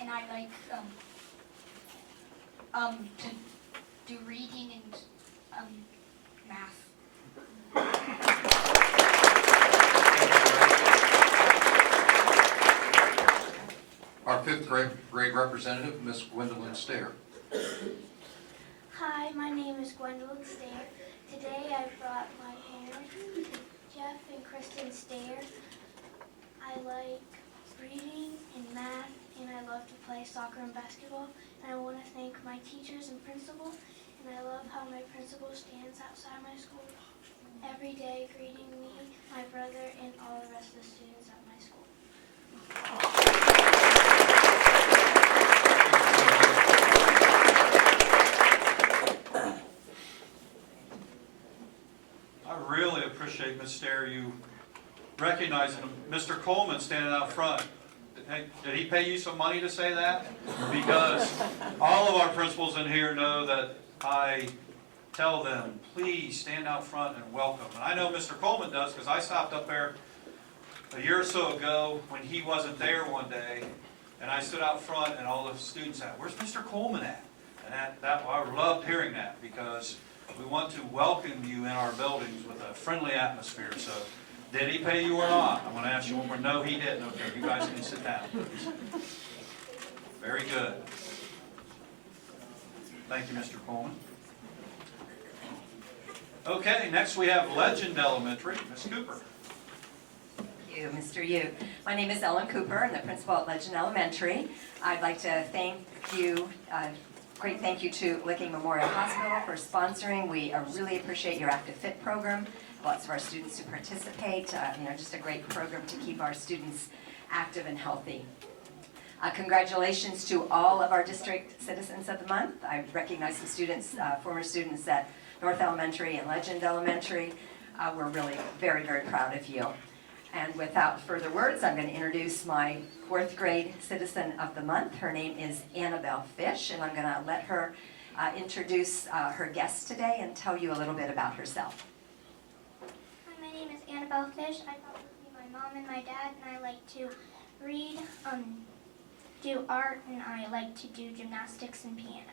and I like to do reading and math. Our 5th grade representative, Miss Gwendolyn Stair. Hi, my name is Gwendolyn Stair. Today I brought my parents, Jeff and Kristen Stair. I like reading and math, and I love to play soccer and basketball. And I want to thank my teachers and principal, and I love how my principal stands outside my school every day greeting me, my brother, and all the rest of the students at my school. I really appreciate, Ms. Stair, you recognizing him. Mr. Coleman standing out front. Hey, did he pay you some money to say that? Because all of our principals in here know that I tell them, please stand out front and welcome. And I know Mr. Coleman does, because I stopped up there a year or so ago when he wasn't there one day, and I stood out front and all the students said, "Where's Mr. Coleman at?" And I loved hearing that, because we want to welcome you in our buildings with a friendly atmosphere. So did he pay you or not? I'm going to ask you one more. No, he didn't. Okay, you guys can sit down, please. Very good. Thank you, Mr. Coleman. Okay, next we have Legend Elementary, Ms. Cooper. Thank you, Mr. Yu. My name is Ellen Cooper. I'm the principal at Legend Elementary. I'd like to thank you, great thank you to Licking Memorial Hospital for sponsoring. We really appreciate your Active Fit program. Lots of our students to participate. Just a great program to keep our students active and healthy. Congratulations to all of our district citizens of the month. I recognize some students, former students at North Elementary and Legend Elementary. We're really very, very proud of you. And without further words, I'm going to introduce my 4th grade Citizen of the Month. Her name is Annabelle Fish, and I'm going to let her introduce her guest today and tell you a little bit about herself. Hi, my name is Annabelle Fish. I come with my mom and my dad, and I like to read, do art, and I like to do gymnastics and piano.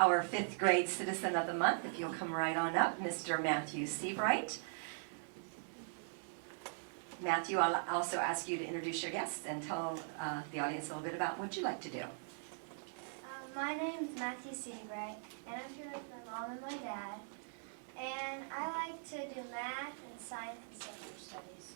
Our 5th grade Citizen of the Month, if you'll come right on up, Mr. Matthew Seabright. Matthew, I'll also ask you to introduce your guest and tell the audience a little bit about what you like to do. My name is Matthew Seabright, and I'm here with my mom and my dad. And I like to do math and science and social studies.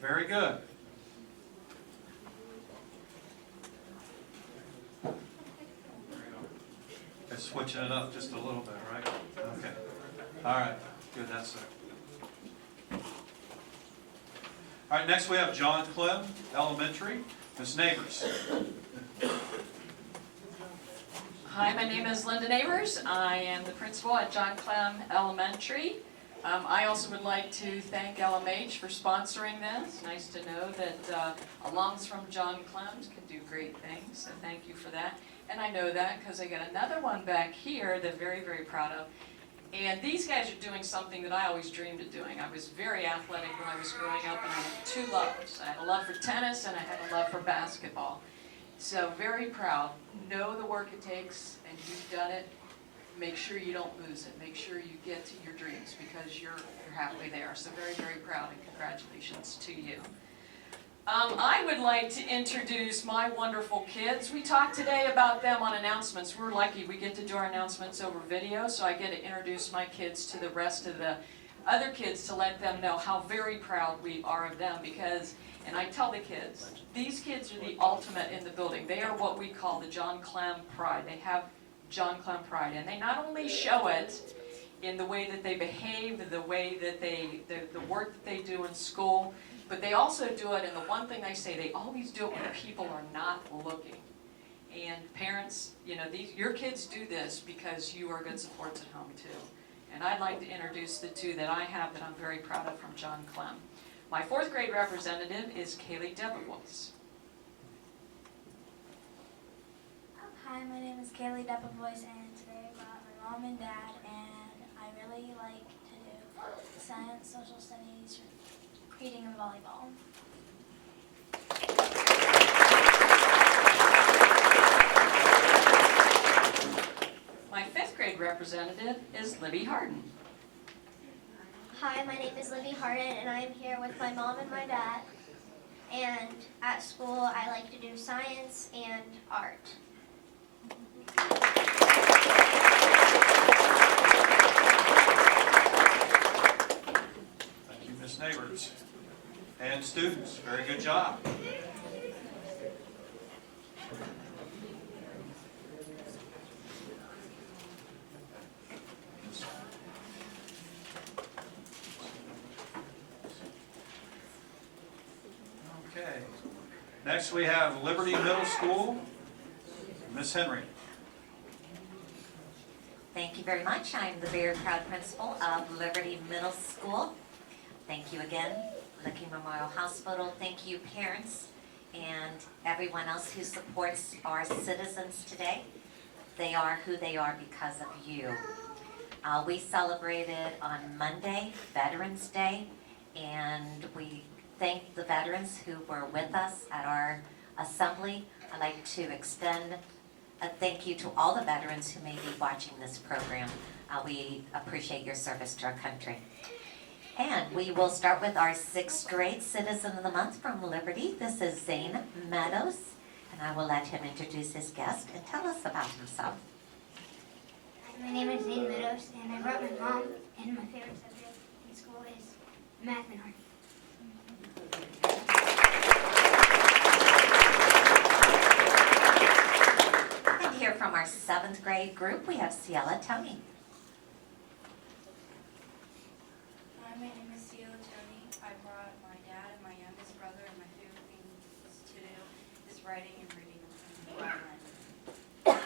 Very good. They're switching it up just a little bit, right? Okay. All right. Good. That's it. All right. Next we have John Clem, Elementary. Ms. Neighbors. Hi, my name is Linda Neighbors. I am the principal at John Clem Elementary. I also would like to thank LMH for sponsoring this. Nice to know that alums from John Clem's can do great things, so thank you for that. And I know that because I got another one back here that I'm very, very proud of. And these guys are doing something that I always dreamed of doing. I was very athletic when I was growing up, and I had 2 loves. I had a love for tennis, and I had a love for basketball. So very proud. Know the work it takes, and you've done it. Make sure you don't lose it. Make sure you get to your dreams because you're halfway there. So very, very proud, and congratulations to you. I would like to introduce my wonderful kids. We talked today about them on announcements. We're lucky we get to do our announcements over video, so I get to introduce my kids to the rest of the other kids to let them know how very proud we are of them because, and I tell the kids, these kids are the ultimate in the building. They are what we call the John Clem pride. They have John Clem pride, and they not only show it in the way that they behave, the way that the work that they do in school, but they also do it, and the one thing they say, they always do it when people are not looking. And parents, you know, your kids do this because you are good supports at home too. And I'd like to introduce the 2 that I have that I'm very proud of from John Clem. My 4th grade representative is Kaylee Debevoise. Hi, my name is Kaylee Debevoise, and today I brought my mom and dad, and I really like to do science, social studies, reading, and volleyball. My 5th grade representative is Libby Harden. Hi, my name is Livy Harden, and I am here with my mom and my dad. And at school, I like to do science and art. Thank you, Ms. Neighbors. And students, very good job. Okay. Next we have Liberty Middle School, Ms. Henry. Thank you very much. I'm the very proud principal of Liberty Middle School. Thank you again, Licking Memorial Hospital. Thank you, parents, and everyone else who supports our citizens today. They are who they are because of you. We celebrated on Monday, Veterans Day, and we thank the veterans who were with us at our assembly. I'd like to extend a thank you to all the veterans who may be watching this program. We appreciate your service to our country. And we will start with our 6th grade Citizen of the Month from Liberty. This is Zane Meadows, and I will let him introduce his guest and tell us about himself. My name is Zane Meadows, and I brought my mom, and my favorite subject in school is math and art. And here from our 7th grade group, we have Ciela Tony. writing and reading and writing.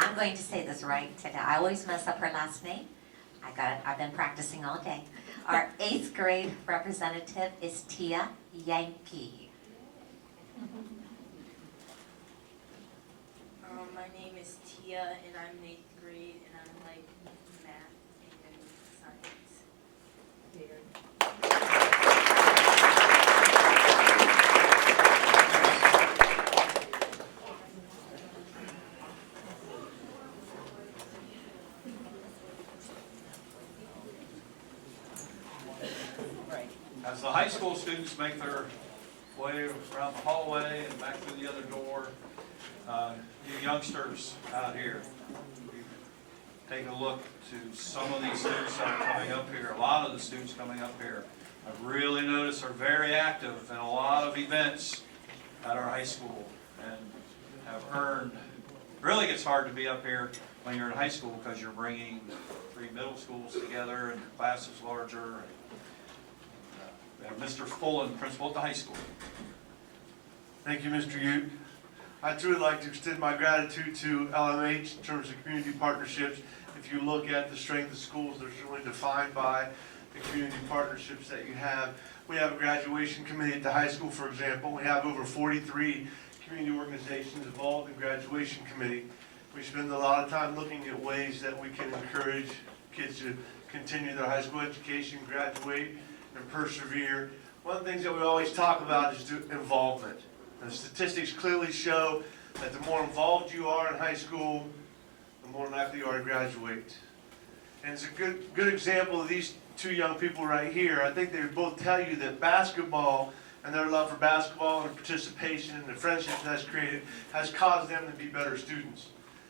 I'm going to say this right today. I always mess up her last name. I've been practicing all day. Our 8th grade representative is Tia Yankee. My name is Tia, and I'm in 8th grade, and I like math and science. As the high school students make their way around the hallway and back through the other door, you youngsters out here, take a look to some of these students that are coming up here. A lot of the students coming up here, I've really noticed are very active in a lot of events at our high school and have earned. Really gets hard to be up here when you're in high school because you're bringing 3 middle schools together and your class is larger. We have Mr. Fullen, principal at the high school. Thank you, Mr. Ute. I'd truly like to extend my gratitude to LMH in terms of community partnerships. If you look at the strength of schools, they're really defined by the community partnerships that you have. We have a graduation committee at the high school, for example. We have over 43 community organizations involved in graduation committee. We spend a lot of time looking at ways that we can encourage kids to continue their high school education, graduate, and persevere. One of the things that we always talk about is involvement. The statistics clearly show that the more involved you are in high school, the more likely you are to graduate. And it's a good example of these 2 young people right here. I think they would both tell you that basketball and their love for basketball and participation and the friendship that's created has caused them to be better students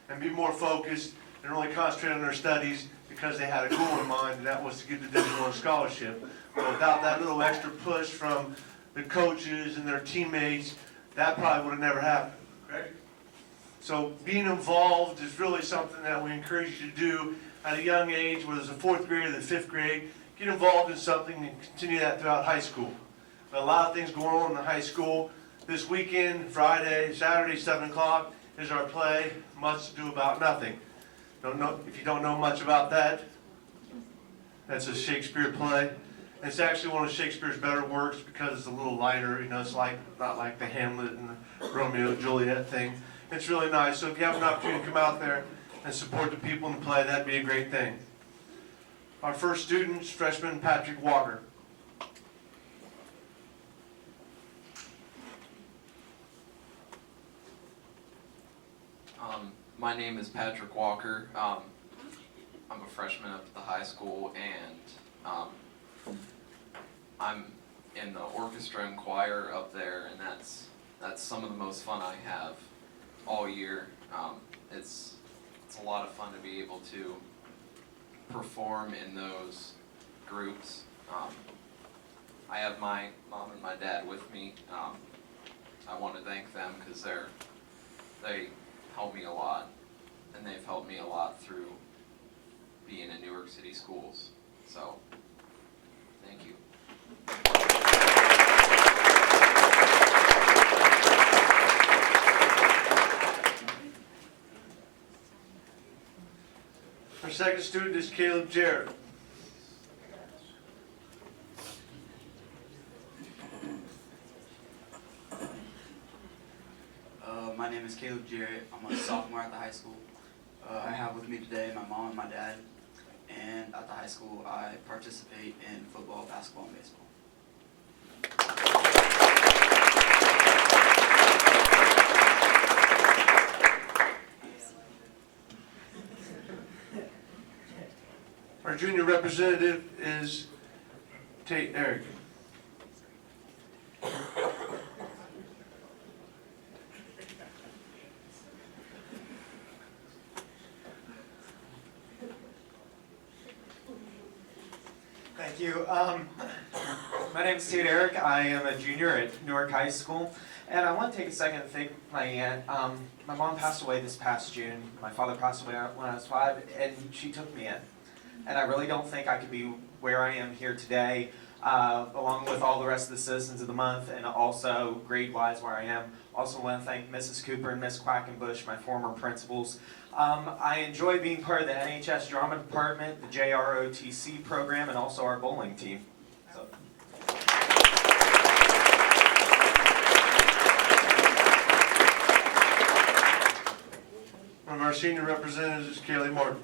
and be more focused and really concentrate on their studies because they had a goal in mind, and that was to get the Division I scholarship. But without that little extra push from the coaches and their teammates, that probably would have never happened, correct? So being involved is really something that we encourage you to do at a young age, whether it's the 4th grade or the 5th grade. Get involved in something and continue that throughout high school. But a lot of things going on in the high school. This weekend, Friday, Saturday, 7 o'clock, is our play, Much Ado About Nothing. If you don't know much about that, that's a Shakespeare play. It's actually one of Shakespeare's better works because it's a little lighter. It's not like the Hamlet and the Romeo and Juliet thing. It's really nice. So if you have an opportunity to come out there and support the people in the play, that'd be a great thing. Our first student is freshman Patrick Walker. My name is Patrick Walker. I'm a freshman up at the high school, and I'm in the orchestra and choir up there, and that's some of the most fun I have all year. It's a lot of fun to be able to perform in those groups. I have my mom and my dad with me. I want to thank them because they help me a lot, and they've helped me a lot through being in Newark City schools. So, thank you. Our second student is Caleb Jarrett. My name is Caleb Jarrett. I'm a sophomore at the high school. I have with me today my mom and my dad. And at the high school, I participate in football, basketball, and baseball. Our junior representative is Tate Eric. Thank you. My name is Tate Eric. I am a junior at Newark High School, and I want to take a second to thank my aunt. My mom passed away this past June. My father passed away when I was 5, and she took me in. And I really don't think I could be where I am here today, along with all the rest of the citizens of the month, and also grade-wise where I am. Also want to thank Mrs. Cooper and Ms. Quackenbush, my former principals. I enjoy being part of the NHS Drama Department, the JROTC program, and also our bowling team. One of our senior representatives is Kaylee Martin.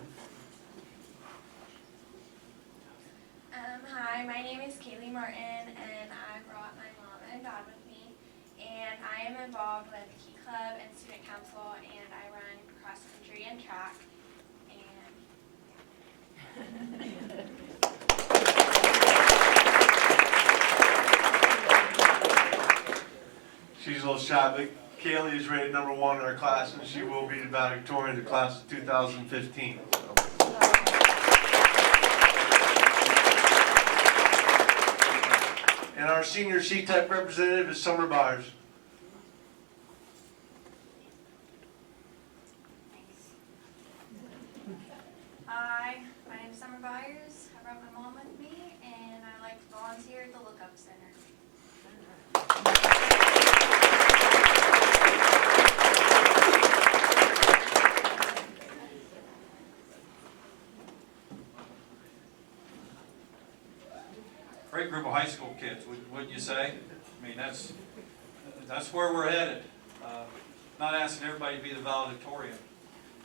Hi, my name is Kaylee Martin, and I brought my mom and dad with me. And I am involved with Key Club and Student Council, and I run cross country and track. She's a little shy, but Kaylee is rated number 1 in our class, and she will be the valedictorian of the class of 2015. And our senior C-Tech representative is Summer Byers. Hi, my name is Summer Byers. I brought my mom with me, and I like to volunteer at the Look Up Center. Great group of high school kids, wouldn't you say? I mean, that's where we're headed. Not asking everybody to be the valedictorian,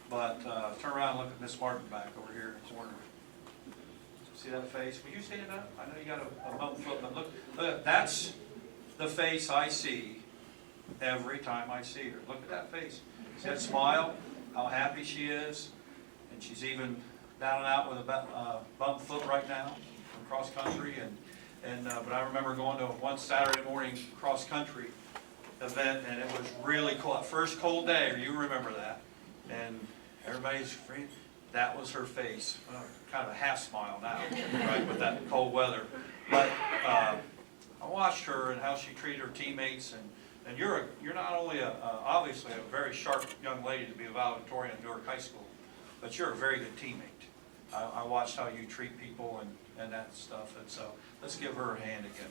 but turn around and look at Miss Martin back over here in the corner. See that face? Will you stand up? I know you got a bump foot, but look, that's the face I see every time I see her. Look at that face. See that smile? How happy she is, and she's even down and out with a bump foot right now from cross country. But I remember going to one Saturday morning cross country event, and it was really cold. First cold day, you remember that, and everybody's free. That was her face, kind of a half smile now, right, with that cold weather. But I watched her and how she treated her teammates, and you're not only obviously a very sharp young lady to be a valedictorian at Newark High School, but you're a very good teammate. I watched how you treat people and that stuff, and so let's give her a hand again.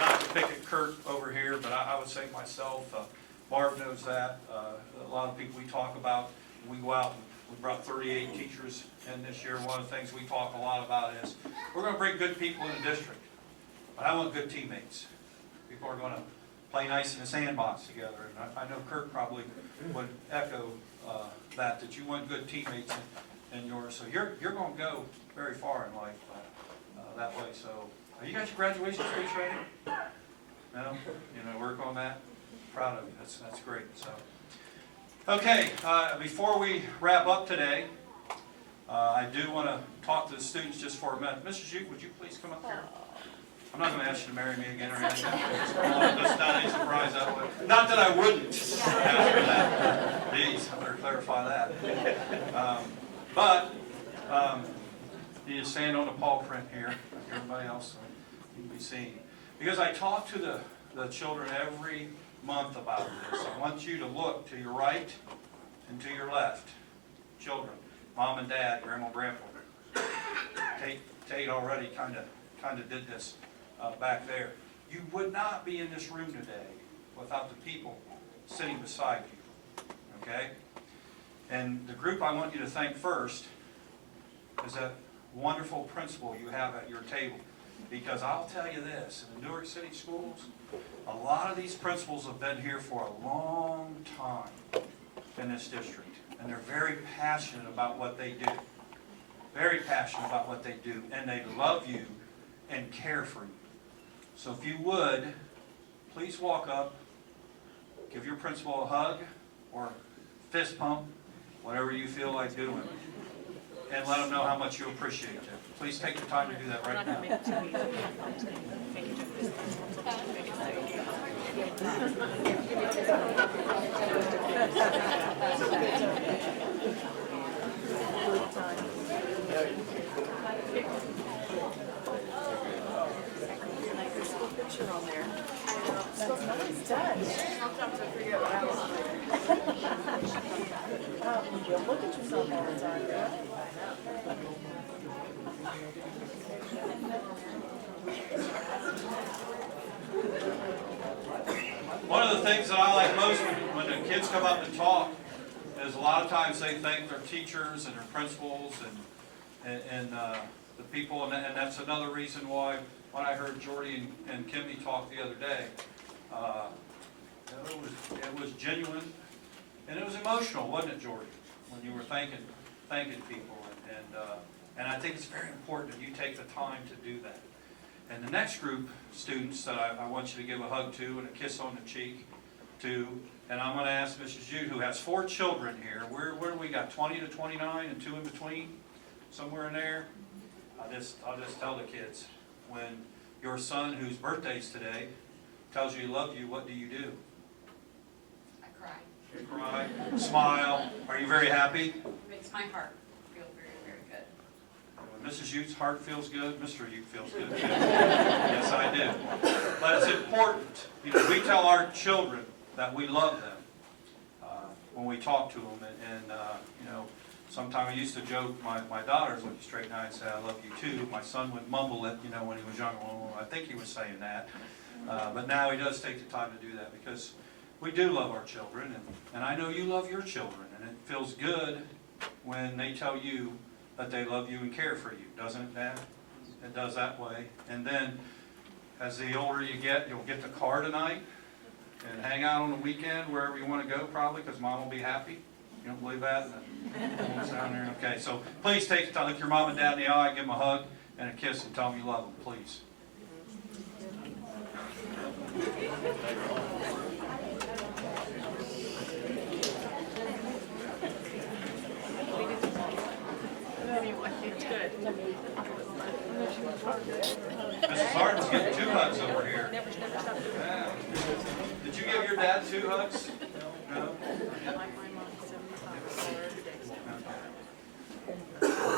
Not to pick at Kurt over here, but I would say myself, Barb knows that. A lot of people we talk about, we go out and we brought 38 teachers in this year. One of the things we talk a lot about is we're going to bring good people in the district, but I want good teammates. People are going to play nice in the sandbox together, and I know Kurt probably would echo that you want good teammates in yours. So you're going to go very far in life that way. So are you guys your graduation speech ready? No? Work on that? Proud of you. That's great. So, okay, before we wrap up today, I do want to talk to the students just for a minute. Mrs. Juke, would you please come up here? I'm not going to ask you to marry me again or anything. That's not any surprise that way. Not that I wouldn't after that. Geez, I better clarify that. You just stand on the paw print here, like everybody else, so you can be seen. Because I talk to the children every month about this. I want you to look to your right and to your left. Children, mom and dad, grandma, grandpa. Tate already kind of did this back there. You would not be in this room today without the people sitting beside you. Okay? And the group I want you to thank first is that wonderful principal you have at your table. Because I'll tell you this, in the Newark City schools, a lot of these principals have been here for a long time in this district. And they're very passionate about what they do. Very passionate about what they do. And they love you and care for you. So if you would, please walk up, give your principal a hug or fist pump, whatever you feel like doing, and let them know how much you appreciate it. Please take the time to do that right now. Picture on there. Sometimes I forget what I was like. You'll look at yourself all the time, right? One of the things that I like most when the kids come up and talk is a lot of times they thank their teachers and their principals and the people, and that's another reason why when I heard Jordy and Kimmy talk the other day, it was genuine and it was emotional, wasn't it, Jordy? When you were thanking people, and I think it's very important that you take the time to do that. And the next group students that I want you to give a hug to and a kiss on the cheek to, and I'm going to ask Mrs. Jude, who has 4 children here. Where do we got? 20 to 29 and 2 in between, somewhere in there. I'll just tell the kids, when your son, whose birthday's today, tells you he loves you, what do you do? I cry. You cry, smile. Are you very happy? Makes my heart feel very, very good. When Mrs. Ute's heart feels good, Mr. Ute feels good too. Yes, I do. But it's important. You know, we tell our children that we love them when we talk to them. And you know, sometimes I used to joke, my daughters look you straight in the eye and say, I love you too. My son would mumble it, you know, when he was younger. Well, I think he was saying that. But now he does take the time to do that because we do love our children. And I know you love your children. And it feels good when they tell you that they love you and care for you, doesn't it, Dad? It does that way. And then, as the older you get, you'll get the car tonight and hang out on the weekend wherever you want to go, probably, because Mom will be happy. You don't believe that? Down there. Okay, so please take the time, look your mom and dad in the eye, give them a hug and a kiss, and tell them you love them, please. Mrs. Harden's getting 2 hugs over here. Yeah. Did you give your dad 2 hugs? No?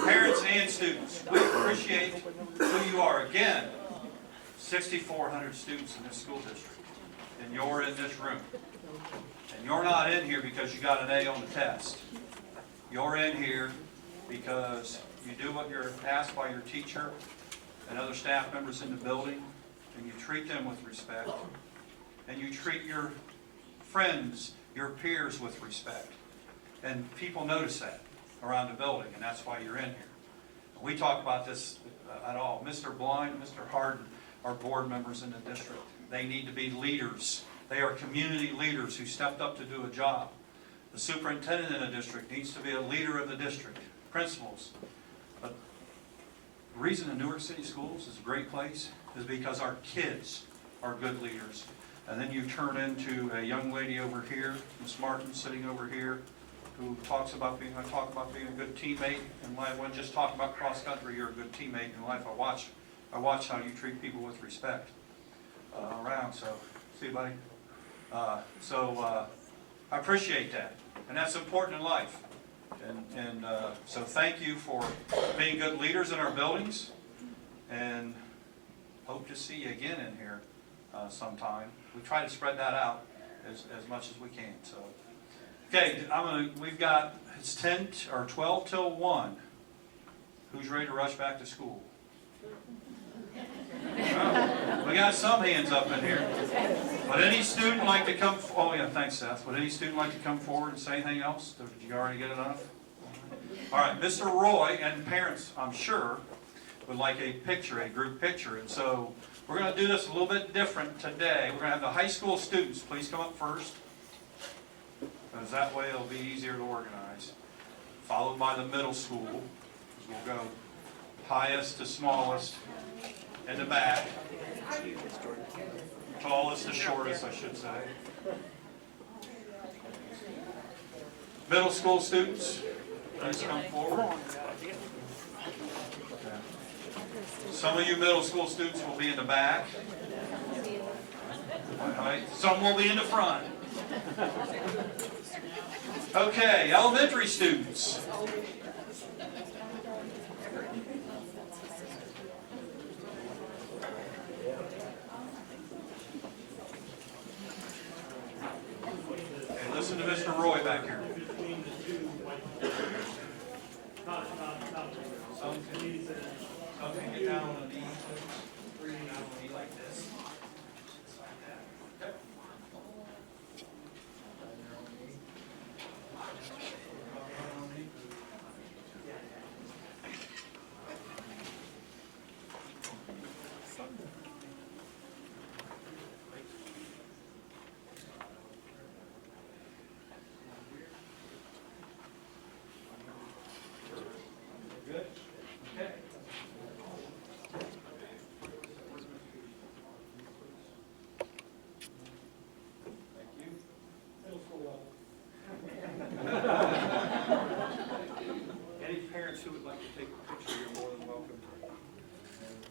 Parents and students, we appreciate who you are. Again, 6,400 students in this school district, and you're in this room. And you're not in here because you got an A on the test. You're in here because you do what you're asked by your teacher and other staff members in the building, and you treat them with respect, and you treat your friends, your peers with respect. And people notice that around the building, and that's why you're in here. We talk about this at all. Mr. Blind and Mr. Harden are board members in the district. They need to be leaders. They are community leaders who stepped up to do a job. The superintendent in the district needs to be a leader of the district. Principals. But the reason the Newark City Schools is a great place is because our kids are good leaders. And then you turn into a young lady over here, Miss Martin, sitting over here, who talks about being a good teammate in life. I wasn't just talking about cross country, you're a good teammate in life. I watch how you treat people with respect around. So, see you, buddy. I appreciate that, and that's important in life. And so thank you for being good leaders in our buildings, and hope to see you again in here sometime. We try to spread that out as much as we can. So, okay, we've got, it's 10 or 12 till 1. Who's ready to rush back to school? We got some hands up in here. Would any student like to come, oh yeah, thanks Seth. Would any student like to come forward and say anything else? Did you already get enough? All right, Mr. Roy and parents, I'm sure, would like a picture, a group picture. And so we're going to do this a little bit different today. We're going to have the high school students, please come up first, because that way it'll be easier to organize. Followed by the middle school, because we'll go highest to smallest in the back. Tallest to shortest, I should say. Middle school students, please come forward. Some of you middle school students will be in the back. Some will be in the front. Okay, elementary students. Listen to Mr. Roy back here. Okay, get down on